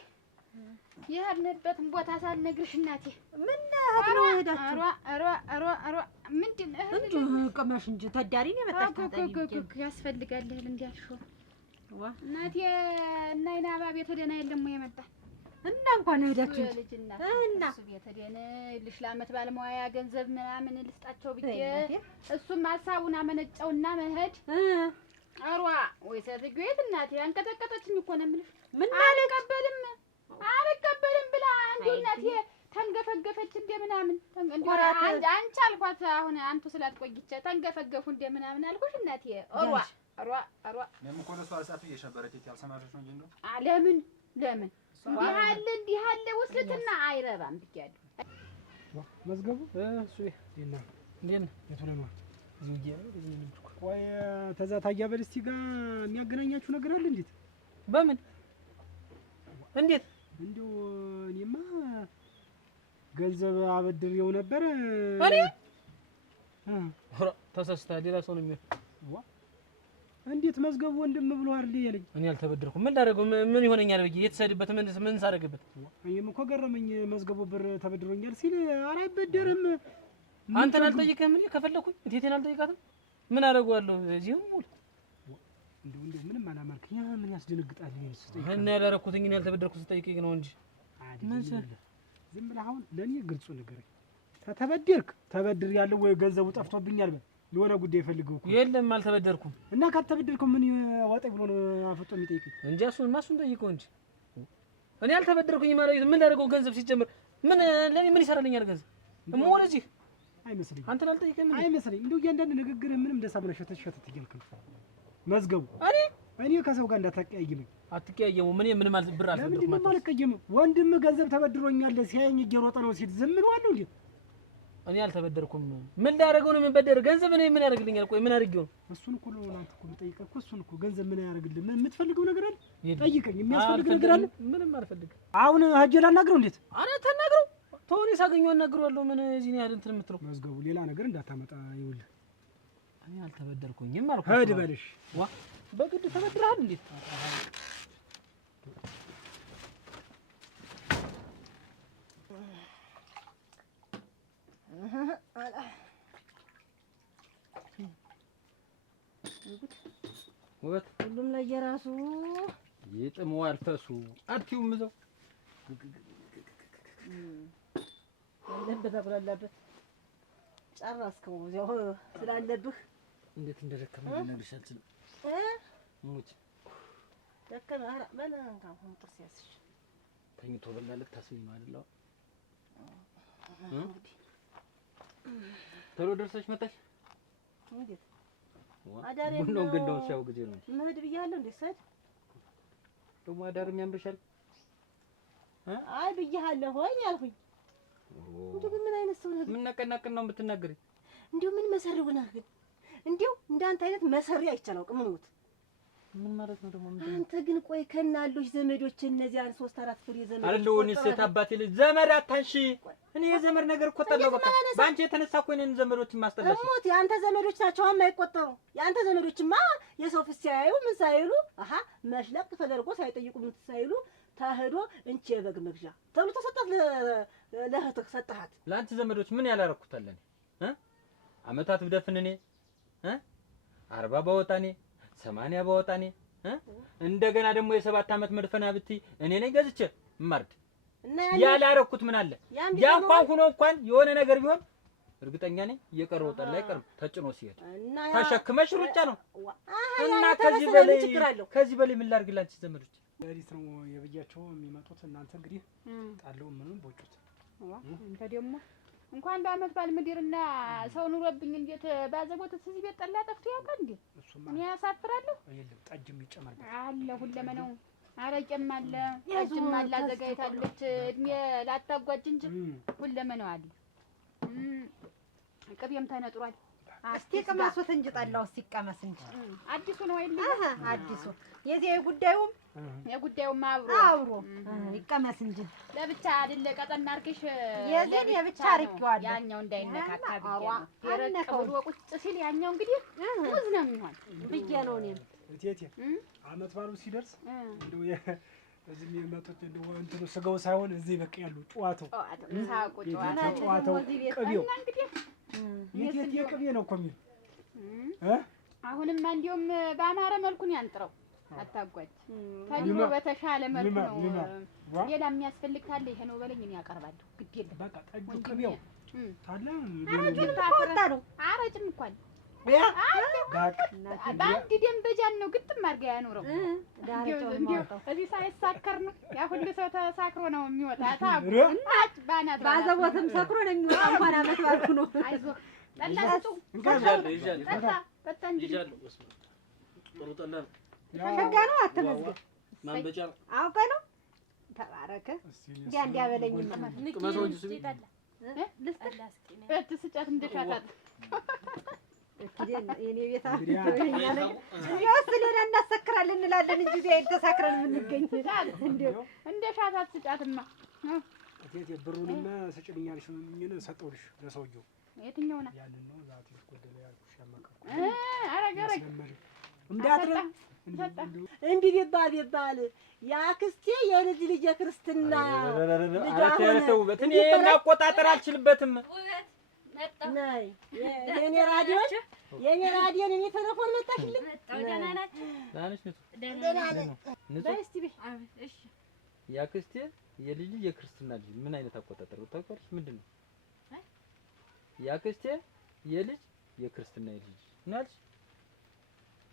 የሄድንበትን ቦታ ሳልነግርሽ እናቴ ምን ነው ሄዳችሁ? ምንድን እንጂ ቀመሽ እንጂ ተዳሪ ነው የመጣችው። ያስፈልጋል እህል እንዲያልሽው እናቴ እና ይናባ ቤት ወደና የለም ወይ የመጣ እና እንኳን ሄዳችሁ ልጅና እና እሱ ቤት ሄደን ልሽ ለዓመት ባለሙያ ገንዘብ ምናምን ልስጣቸው ብዬ እሱም ሀሳቡን አመነጨውና መሄድ አሯ ወይ ሴትዮት እናቴ አንቀጠቀጠችኝ እኮ ነው የምልሽ። ምን አልቀበልም ብላ አንዱ እናቴ ተንገፈገፈች እንደ ምናምን አንቺ አልኳት። አሁን አንቱ ስላትቆይቼ ተንገፈገፉ እንደ ምናምን አልኩሽ እናቴ። አሯ ለምን እኮ ለሷ አልጻፍ እየሸበረች ያልሰማሽ ነው እንጂ እንደው ለምን እንዲህ አለ ውስልትና አይረባም ብያለሁ። መዝገቡ እሱ እንዴት ነው የቱለማ ዝውዬ ነው ቆይ ተዛ ታያ በልስቲ ጋር የሚያገናኛችሁ ነገር አለ? እንዴት በምን እንዴት? እንደው እኔማ ገንዘብ አበድሬው ነበር። እኔ ተሳስታ ሌላ ሰው ነው የሚሆን። እንዴት መዝገቡ ወንድም ብሎ አይደል ያለኝ? እኔ አልተበደርኩም። ምን ላደርገው? ምን ይሆነኛል ብዬ የተሰድበት ምን ሳደርግበት? እኔም እኮ ገረመኝ። መዝገቡ ብር ተበድሮኛል ሲል ኧረ አይበደርም። አንተን አልጠይቅህም እንዴ? ከፈለኩኝ እቴቴን አልጠይቃትም። ምን አደርገዋለሁ? እዚህም ሙሉ እንደው ምንም አላማልከኝ። ምን ያስደነግጣል? እና ያላረኩትኝ እኔ ያልተበደርኩት ስጠይቅኝ ነው እንጂ ምን ዝም ብለህ አሁን ለኔ ግልጹ ንገረኝ። ተበደርክ ተበድር ያለው ወይ ገንዘቡ ጠፍቶብኛል በል። የሆነ ጉዳይ ፈልገው እኮ የለም አልተበደርኩም። እና ካልተበደርከው ምን ዋጠኝ ብሎ ነው አፍጦ የሚጠይቀኝ? እንጂ እሱን ጠይቀው እንጂ እኔ አልተበደርኩኝ ማለት ምን ላደርገው? ገንዘብ ሲጀምር ምን ለኔ ምን ይሰራልኛል ገንዘብ? እሞን እዚህ አይመስለኝም። አንተን አልጠይቀም እንዴ? አይመስለኝም። እንደው እያንዳንድ ንግግር ምንም ደሳብነ ሸተት እያልክ ነው መዝገቡ። እኔ ከሰው ጋር እንዳታቀያይመኝ። አትቀያየሙ። ምን ማለት ብር አልተበደርኩም ማለት ለምን አልቀየምም? ወንድም ገንዘብ ተበድሮኛል ሲያየኝ እየሮጠ ነው ሲል ዝም ነው አለው እንዴ? እኔ አልተበደርኩም። ምን ላደርገው ነው የምበደር? ገንዘብ እኔ ምን ያደርግልኛል? ቆይ ምን አድርጌው ነው? እሱን እኮ ነው አንተ እኮ የምጠይቀህ እኮ እሱን እኮ ገንዘብ ምን ያደርግልህ? ምን የምትፈልገው ነገር አለ? ጠይቀኝ። የሚያስፈልግ ነገር አለ? ምንም አልፈልግም። አሁን ሂጅ ላናግረው። እንዴት? ኧረ ተናግረው ተወኔ ሳገኘው አናግረዋለሁ። ምን እዚህ ነው ያለ እንትን የምትለው? መዝገቡ ሌላ ነገር እንዳታመጣ ይኸውልህ። እኔ አልተበደርኩኝም አልኩህ። ሂድ በልሽ። ዋ በግድ ተበድረሃል እንዴት? ውበት ሁሉም ላይ የራሱ ይጥመዋል ፈሱ አትዩም እዛው ያለበት አብላላበት ጨረስከው እዚያው ስላለብህ እንዴት እንደደከመኝ ልነግርሽ አልችልም። ሙች ደከመ። ኧረ በእናትህ አሁን ጥርስ ያዝሽ ተኝቶ በላለት ታስቢ አይደል? ቶሎ ደርሰሽ መጣሽ? እንዴት አዳር ነው ግን እንደው ሲያው ጊዜ ነው መሄድ ብያለሁ። እንዴት ሰድ ደግሞ አዳርም ያምርሻል? አይ ብያለሁ ሆኝ አልኩኝ። እንዴ ምን አይነት ሰው ነህ? ምን ነቀናቀን ነው የምትናገሪ? እንዴው ምን መሰሪው ነህ ግን? እንዴው እንዳንተ አይነት መሰሪ አይቻላውቅም። ምን ማለት ነው ደግሞ? አንተ ግን ቆይ ከናሉሽ ዘመዶች እነዚያን 3-4 ፍሬ ዘመዶች አለው እኔ ሴት አባቴ ልጅ ዘመድ አታንሺ። እኔ የዘመድ ነገር እኮ ጠላው። በቃ ባንቺ የተነሳ እኮ እኔን ዘመዶችን ማስጠላሽ። እሞት ያንተ ዘመዶች ናቸው የማይቆጠሩ። ያንተ ዘመዶችማ የሰው ፍስ ሲያዩ ምን ሳይሉ መሽለቅ ተደርጎ ሳይጠይቁ ምን ሳይሉ ታሄዶ እንቺ የበግ መግዣ ተብሎ ተሰጣት። ለእህትህ ሰጣሃት። ለአንቺ ዘመዶች ምን ያላረኩታለን? አመታት ብደፍን እኔ 40 ባወጣ እኔ 80 ባወጣ እኔ እንደገና ደግሞ የ7 አመት መድፈና ብትይ እኔ ነኝ ገዝቼ ማርድ ያላረኩት ምን አለ ያ እንኳን ሆኖ እንኳን የሆነ ነገር ቢሆን እርግጠኛ ነኝ እየቀረው ጠላ አይቀርም ተጭኖ ሲሄድ ተሸክመሽ ሩጫ ነው እና ከዚህ በላይ ምን ላድርግላችሁ ዘመዶች ለሊት ነው የብያቸው የሚመጡት እናንተ እንግዲህ ጣለው ምንም ቦጩት እንተ ደግሞ እንኳን በአመት ባል ምድርና ሰው ኑሮብኝ እንዴት ባዘቦት እዚህ ቤት ጠላ ጠፍቶ ያውቃል እንዴ እኔ ያሳፍራለሁ አይደለም ጠጅም ይጨመርበት አለ ሁለመናው አረቄም አለ ጠጅም አለ አዘጋጅታለች እድሜ ላታጓጅ እንጂ ሁለመናው አለ ቅቤም ተነጥሯል እስቲ ቅመሱት እንጂ ጠላው ሲቀመስ እንጂ አዲሱ ነው አይደል አዲሱ የዚህ የጉዳዩም አብሮ ይቀመስ እንጂ ለብቻ አይደለ ቀጠና አርከሽ የዚህ የብቻ አርቂዋለሁ ያኛው እንዳይነካካ ብዬ ነው ቁጭ ሲል ያኛው እንግዲህ ሙዝ ነው የሚሆን ብዬ ነው እኔም እቴቴ አመት ባሉ ሲደርስ እንደው እዚህ የሚመጡት እንደው እንትኑ ስጋው ሳይሆን እዚህ በቃ ያሉ ጨዋታው ጨዋታው ቅቤው የቴቴ ቅቤ ነው እኮ የሚል አሁንም እንዲያውም በአማረ መልኩ ነው ያንጥረው አታጓጅ ታዲያ በተሻለ መልኩ ነው ሌላ የሚያስፈልግ ካለ ይሄ ነው በለኝ እኔ ያቀርባለሁ ግድ የለም በቃ ጠጁ ቅቤው ታለ አረጭም እንኳን በአንድ ደንበጃን ነው ግጥም አድርጋ ያኖረው እዚህ ሳይሳከር ነው ያ ሁሉ ሰው ተሳክሮ ነው የሚወጣ ታጉ እናት ባናት ባዘቦትም ሰክሮ ነው የሚወጣ እንኳን አመት ባልኩ ነው አይዞህ ጠላ ስጡ ጠጣ እንጂ ጥሩ ጠላ ሸጋ ነው አትመዝገብ ማንበጫ አውቀ ነው ተባረከ እንዲያበለኝ ቅመሰው እንጂ ስሚ ልስጥ ስጫት እንደሻታት የኔ ቤታ ሌላ እናሰክራለን እንላለን እንጂ እዚያ ተሳክረን የምንገኝ እንደ ሻታት ስጫትማ እቴቴ ብሩንማ ስጭልኛልሽ ምን ሰጠውልሽ ለሰውየው የትኛው ነው ያንን ነው ዛትሽ ጎደለ ያልኩሽ ያመቀቁ አረገረግ እንዳትረ እንዲህ ቢባል ያክስቴ የልጅ ልጅ የክርስትና አረተው በትኔ ማቆጣጠር አልችልበትም ነይ የኔ ራዲዮን እኔ ቴሌፎን መጣችልኝ ደህና ናችሁ ደህና ነሽ በይ እስቲ በይ እሺ ያክስቴ የልጅ የክርስትና ልጅ ምን አይነት አቆጣጠር ታውቂያለሽ ምንድነው ያክስቴ የልጅ የክርስትና ልጅ ናልሽ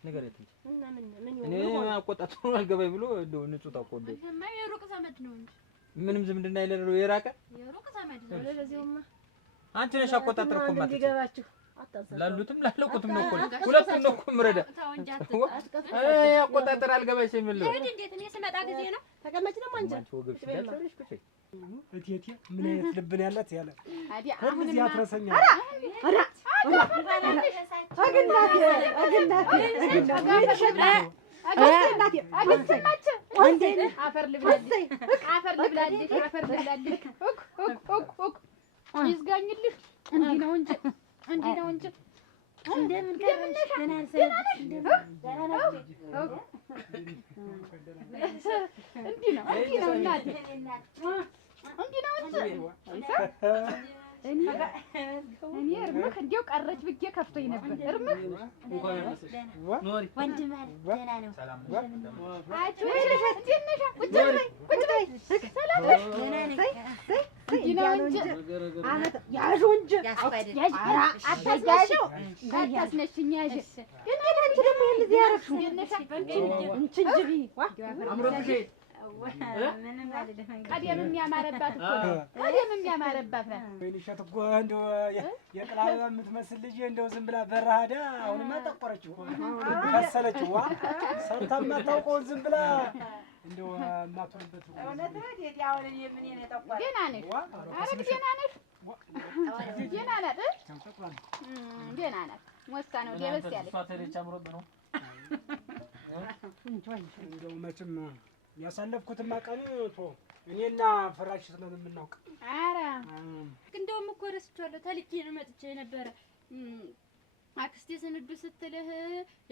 ነገር እንጂ እና ምን እኔ አቆጣጠሩ አልገባኝ ብሎ እንደው ንጹህ ታቆንዶ እማ የሩቅ ዘመድ ነው እንጂ ምንም ዝምድና የሌለው የራቀ የሩቅ ዘመድ ነው ለዚህማ አንቺ ነሽ አቆጣጠር እኮ ማለት እንዲገባችሁ ላሉትም ላለቁትም ነው እኮ ሁለቱም ነው እኮ ምረዳ አቆጣጠር አልገባኝ ሲል እንዴት እኔ ስመጣ ጊዜ ነው ተቀመጭ ነው አንቺ ወገብሽ ያለሽ ቁጭ እቴቴ ምን አይነት ልብ ነው ያላት ያለ አዲያ እዚህ ያትረሰኛል አፈር ልብላለች ይዝጋኝልሽ እንዲህ ነው እንጂ እንደምን ቀረሽ ደህና ሰነብሽ ደህና ናችሁ እንዲህ ነው እናቴ እንዲህ ነው እንጂ እኔ እርምህ እንዲያው ቀረች ብዬ ከፍቶኝ ነበር እርምህ ወንድም አለ ደህና ነው ቀደምም ያማረባት እኮ ነው ቀደምም ያማረባት ነው ወይንሸት እኮ እንደው የቅላባ የምትመስል ልጅ እንደው ዝም ብላ በረሃዳ አሁንማ ጠቆረች እኮ ከሰለች ዋ ሰርታ የማታውቀውን ዝም ብላ እንደው የማትሆንበት እውነት ነው ዴት ያውን ምን ነው ጠቆረ ደህና ነሽ አረግ ደህና ነሽ ደህና ናት ደህና ናት ሞስካ ነው ደበስ ያለች እሷ ተለች አምሮት ነው እንደው መቼም ያሳለፍኩትማ ቀን ቶ እኔና ፍራሽ ስለምናውቅ ኧረ እንደውም እኮ ረስቼዋለሁ ተልኬ ነው መጥቼ ነበረ አክስቴ ስንዱ ስትልህ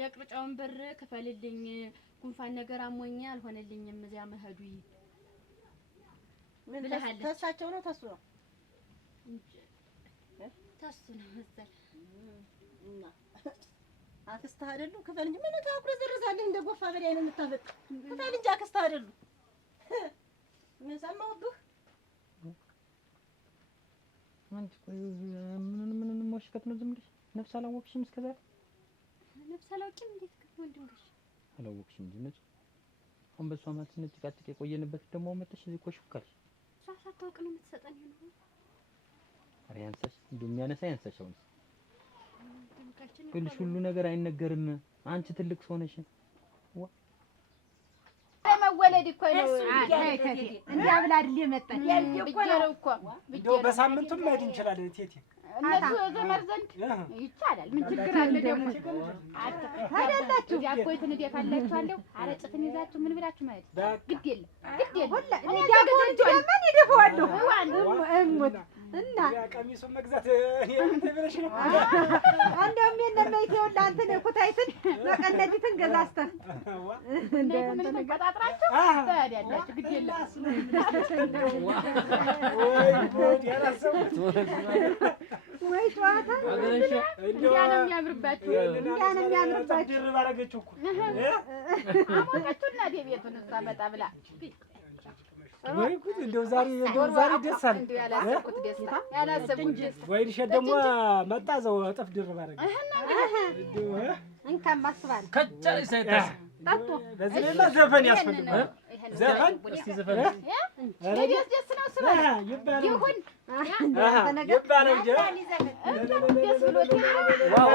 የቅርጫውን ብር ክፈልልኝ ጉንፋን ነገር አሞኝ አልሆነልኝም እዚያ መሄዱ ምን ተሳቸው ነው ተሱ ነው ተሱ ነው መሰል እና አክስትህ አይደሉ? ክፈል እንጂ ምን ታኩረዘርዛለህ? እንደ ጎፋ በላይ ነው የምታበጥ። ክፈል እንጂ አክስትህ አይደሉ? ምን ሰማሁብህ? አንቺ ቆይ ምን ሞሽከት ነው? ዝም ብለሽ ነፍስ አላወቅሽም? እስከ ዛሬ ነፍስ አላውቅም። እንዴት ወንድምሽ አላወቅሽም? እንጂ ነጭ አሁን በሷ ማለት ስንጨቃጨቅ የቆየንበት ደግሞ መጥተሽ እዚህ ኮሽካል እሷ ሳታውቅ ነው የምትሰጠኝ ነው። ኧረ ያንሳሽ፣ እንደው የሚያነሳ ያንሳሽ። አሁን ይኸውልሽ ሁሉ ነገር አይነገርም። አንቺ ትልቅ ሰው ነሽ። መወለድ እኮ ነው። እንዲያ ብላ አይደል የመጣች ብጀረው እኮ እንደው በሳምንቱም መሄድ እንችላለን እቴቴ። እነሱ ዘመር ዘንድ ይቻላል። ምን ችግር አለ ደግሞ? ታዲያላችሁ ያቆይትን እደፋላችኋለሁ። አረጭትን ይዛችሁ ምን ብላችሁ ማለት ግድ የለም ግድ የለም። እኔ ያገዘንጆ ማን ይደፋዋለሁ? እሙት እና ቀሚሱን መግዛት እኔ ምን ተበለሽ ነው? እንደውም የለም ይኸውልህ አንተን ኩታይትን መቀነዲትን ገዛስተህ እንደ ምን ተቆጣጥራችሁ ታዲያላችሁ ግድ የለም። ወይ ጉድ ያላሰቡት ወይ ጨዋታ እንዲያ ነው የሚያምርባችሁ። እንዲያ ነው የሚያምርባችሁ። ድርብ አደረገችው እኮ አሞቀችውና ቤቱን እሷ መጣ ብላ ወይ ጉድ! እንደው ዛሬ ደስ አለ። እንደው ያላሰብኩት ደስታ ያላሰብኩት ደስታ ወይ ልሸት ደግሞ መጣ ዘው እጥፍ ድርብ አደረገ። እንካም ማስባል ከቻለሽ ሳይታስ ታጡ በዚህ ላይ ዘፈን ያስፈልጋል። ዘፈን እስቲ ዘፈን ደስ ደስ ነው ስበል ይባላል ይሁን ይባላል እንጂ ደስ ብሎት ዋው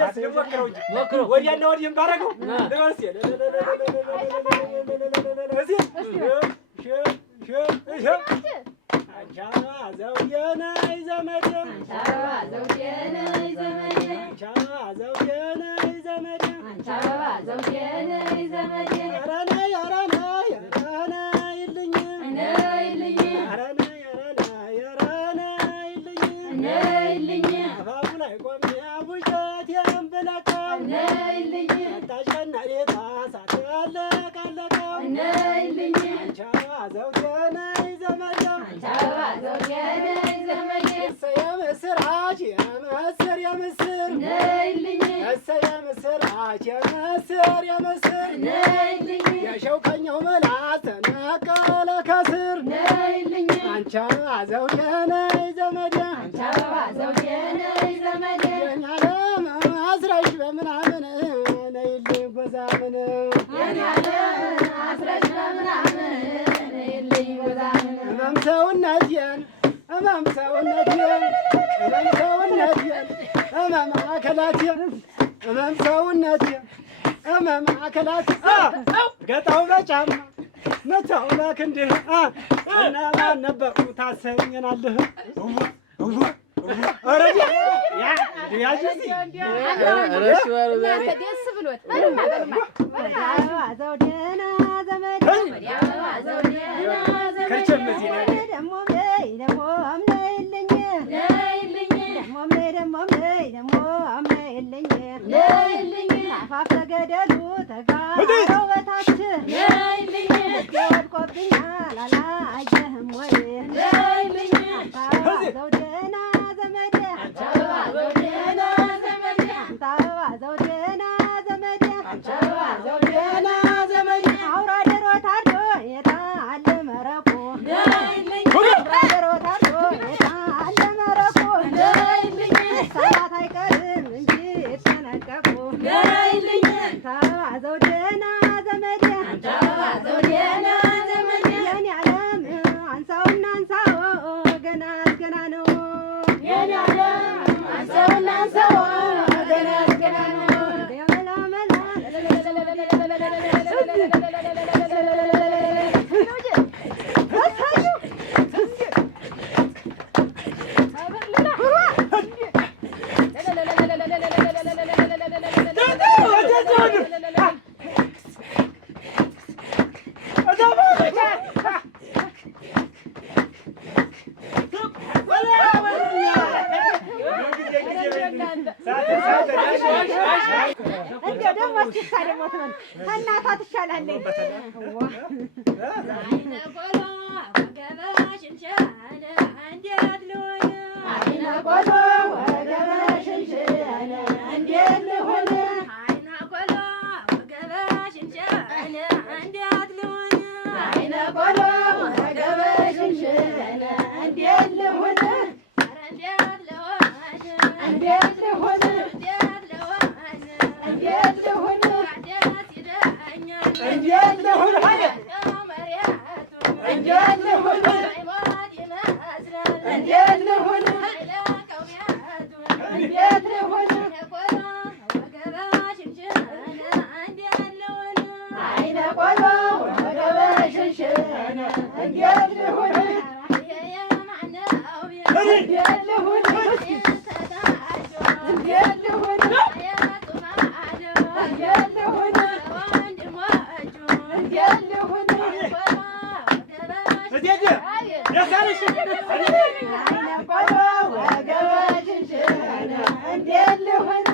ያስደወከው እንጂ ወዲያና ወዲህም ባረገው ደስ ይላል። አንቻዋ ዘውየነ ዘመዴ አንቻዋ ዘውየነ ዘመዴ አንቻዋ ዘውየነ ዘመዴ አንቻዋ ዘውየነ ዘመዴ አራና ያራና ያራና ይልኝ ነይልኝ አራና ያራና ያራና ይልኝ ነይልኝ አባቡ ላይ ቆሜ አቡጀት ያንበላቀው ነይልኝ ታሸናሪታ ሳትያለቃለቀው ነይልኝ አንቻዋ ዘውየነ ዘመዴ አንቻዋ ዘውየነ ዘመዴ የምስራች የምስር የምስር ነይልኝ የምስራች የምስር የምስር ነይልኝ የሸውቀኛው መላት ተነቀለ ከስር ነይልኝ አንቻዋ ዘውየነ ዘመዴ አንቻዋ ዘውየነ ዘመዴ የኛለም አስረሽ በምናምን ነይልኝ ጎዛምን የኛለም አስረሽ በምናምን ነይልኝ ጎዛምን እመም ሰውነቴን እመም ሰውነቴን እመም ሰውነቴን እመም አከላቴን እመም ሰውነቴን እመም አከላቴን ገጣው በጫማ መታው ለክንድህ እነማን ነበሩ ታሰኘናለህ? አረዲ ያ ያጂሲ ደስ ብሎት ዘውዴና ዘመዴ ከቸመዚ ደሞ ደሞ አምነይልኝ ነይልኝ ደሞ ደሞ አምነይልኝ ነይልኝ አፋፍ ተገደሉ ተጋሩ በታች ነይልኝ ወድቆብኛል አላየህም ወይ ነይልኝ ዘውዴና ዘመዴ አንቻዋ ዘውዴና ዘመዴ አንቻዋ ዘውዴና ዘመዴ አንቻዋ ዘውዴና ዘመዴ አውራ ደሮ ታርዶ የታለ መረቁ ነይልኝ አውራ ደሮ ታርዶ የታለ መረቁ ነይልኝ ሰዓት አይቀርም እንጂ ተነቀቁ ነይልኝ አንቻዋ ዘውዴና ዘመዴ አንቻዋ ዘውዴና ዘመዴ የኔ ዓለም አንሳውና አንሳው ገና ገና ነው የኔ ዓለም አንሳውና አንሳው ገና ገና ነው እንደው ደግሞ እስኪ ደግሞ ትበል ከእናቷ ትሻላለች። አይነ ቆሎ እንዴት ልሁን እንዴት ልሁን እንዴት ልሁን እንዴት ልሁን እንዴት ልሁን እንዴት ልሁን አይነ ቆሎ ወገበሽሽን እንዴት ልሁን እንዴት ልሁን እንዴት ልሁን እንዴት ልሁን እንዴት ልሁን አይነ ቆሎ ወገበሽሽን እንዴት ልሁን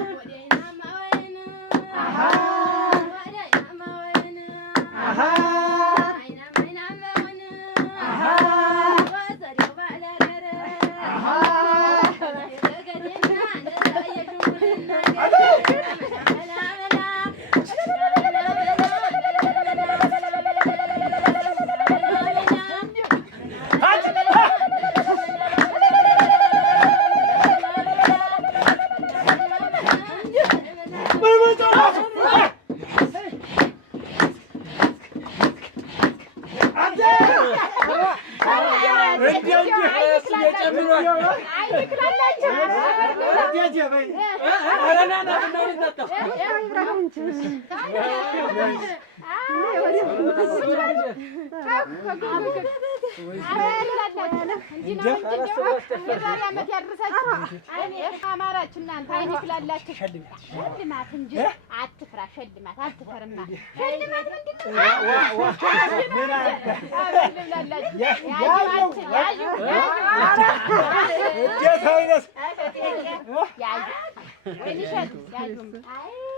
አማራችሁ እናንተ አይኔ ክላላችሁ ሽልማት እንጂ አትፍራ። ሽልማት አትፈርማ። ሽልማት ምንድን ነው?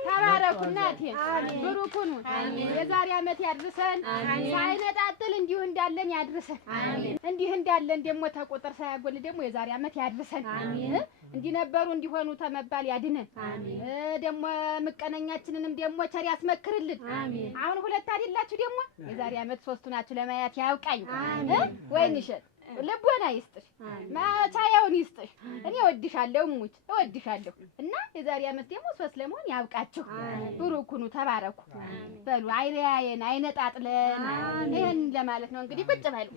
ተባረኩ እናቴ፣ ብሩክ ሁኑ። የዛሬ ዓመት ያድርሰን፣ ሳይነጣጥል እንዲሁ እንዳለን ያድርሰን። እንዲህ እንዳለን ደግሞ ተቆጥር ሳያጎል ደግሞ የዛሬ ዓመት ያድርሰን። እንዲህ ነበሩ እንዲሆኑ ተመባል ያድነን። ደግሞ ምቀነኛችንንም ደግሞ ቸር ያስመክርልን። አሁን ሁለት አይደላችሁ ደግሞ የዛሬ ዓመት ሶስቱ ናችሁ ለማየት ያውቃኝ። ወይንሸት ልቦና ይስጥሽ፣ መቻያውን ይስጥሽ። እኔ እወድሻለሁ ሙች እወድሻለሁ። እና የዛሬ ዓመት ደግሞ ሶስት ለመሆን ያብቃችሁ። ብሩክ ሁኑ፣ ተባረኩ። በሉ አይለያየን፣ አይነጣጥለን። ይሄን ለማለት ነው እንግዲህ። ቁጭ በሉ።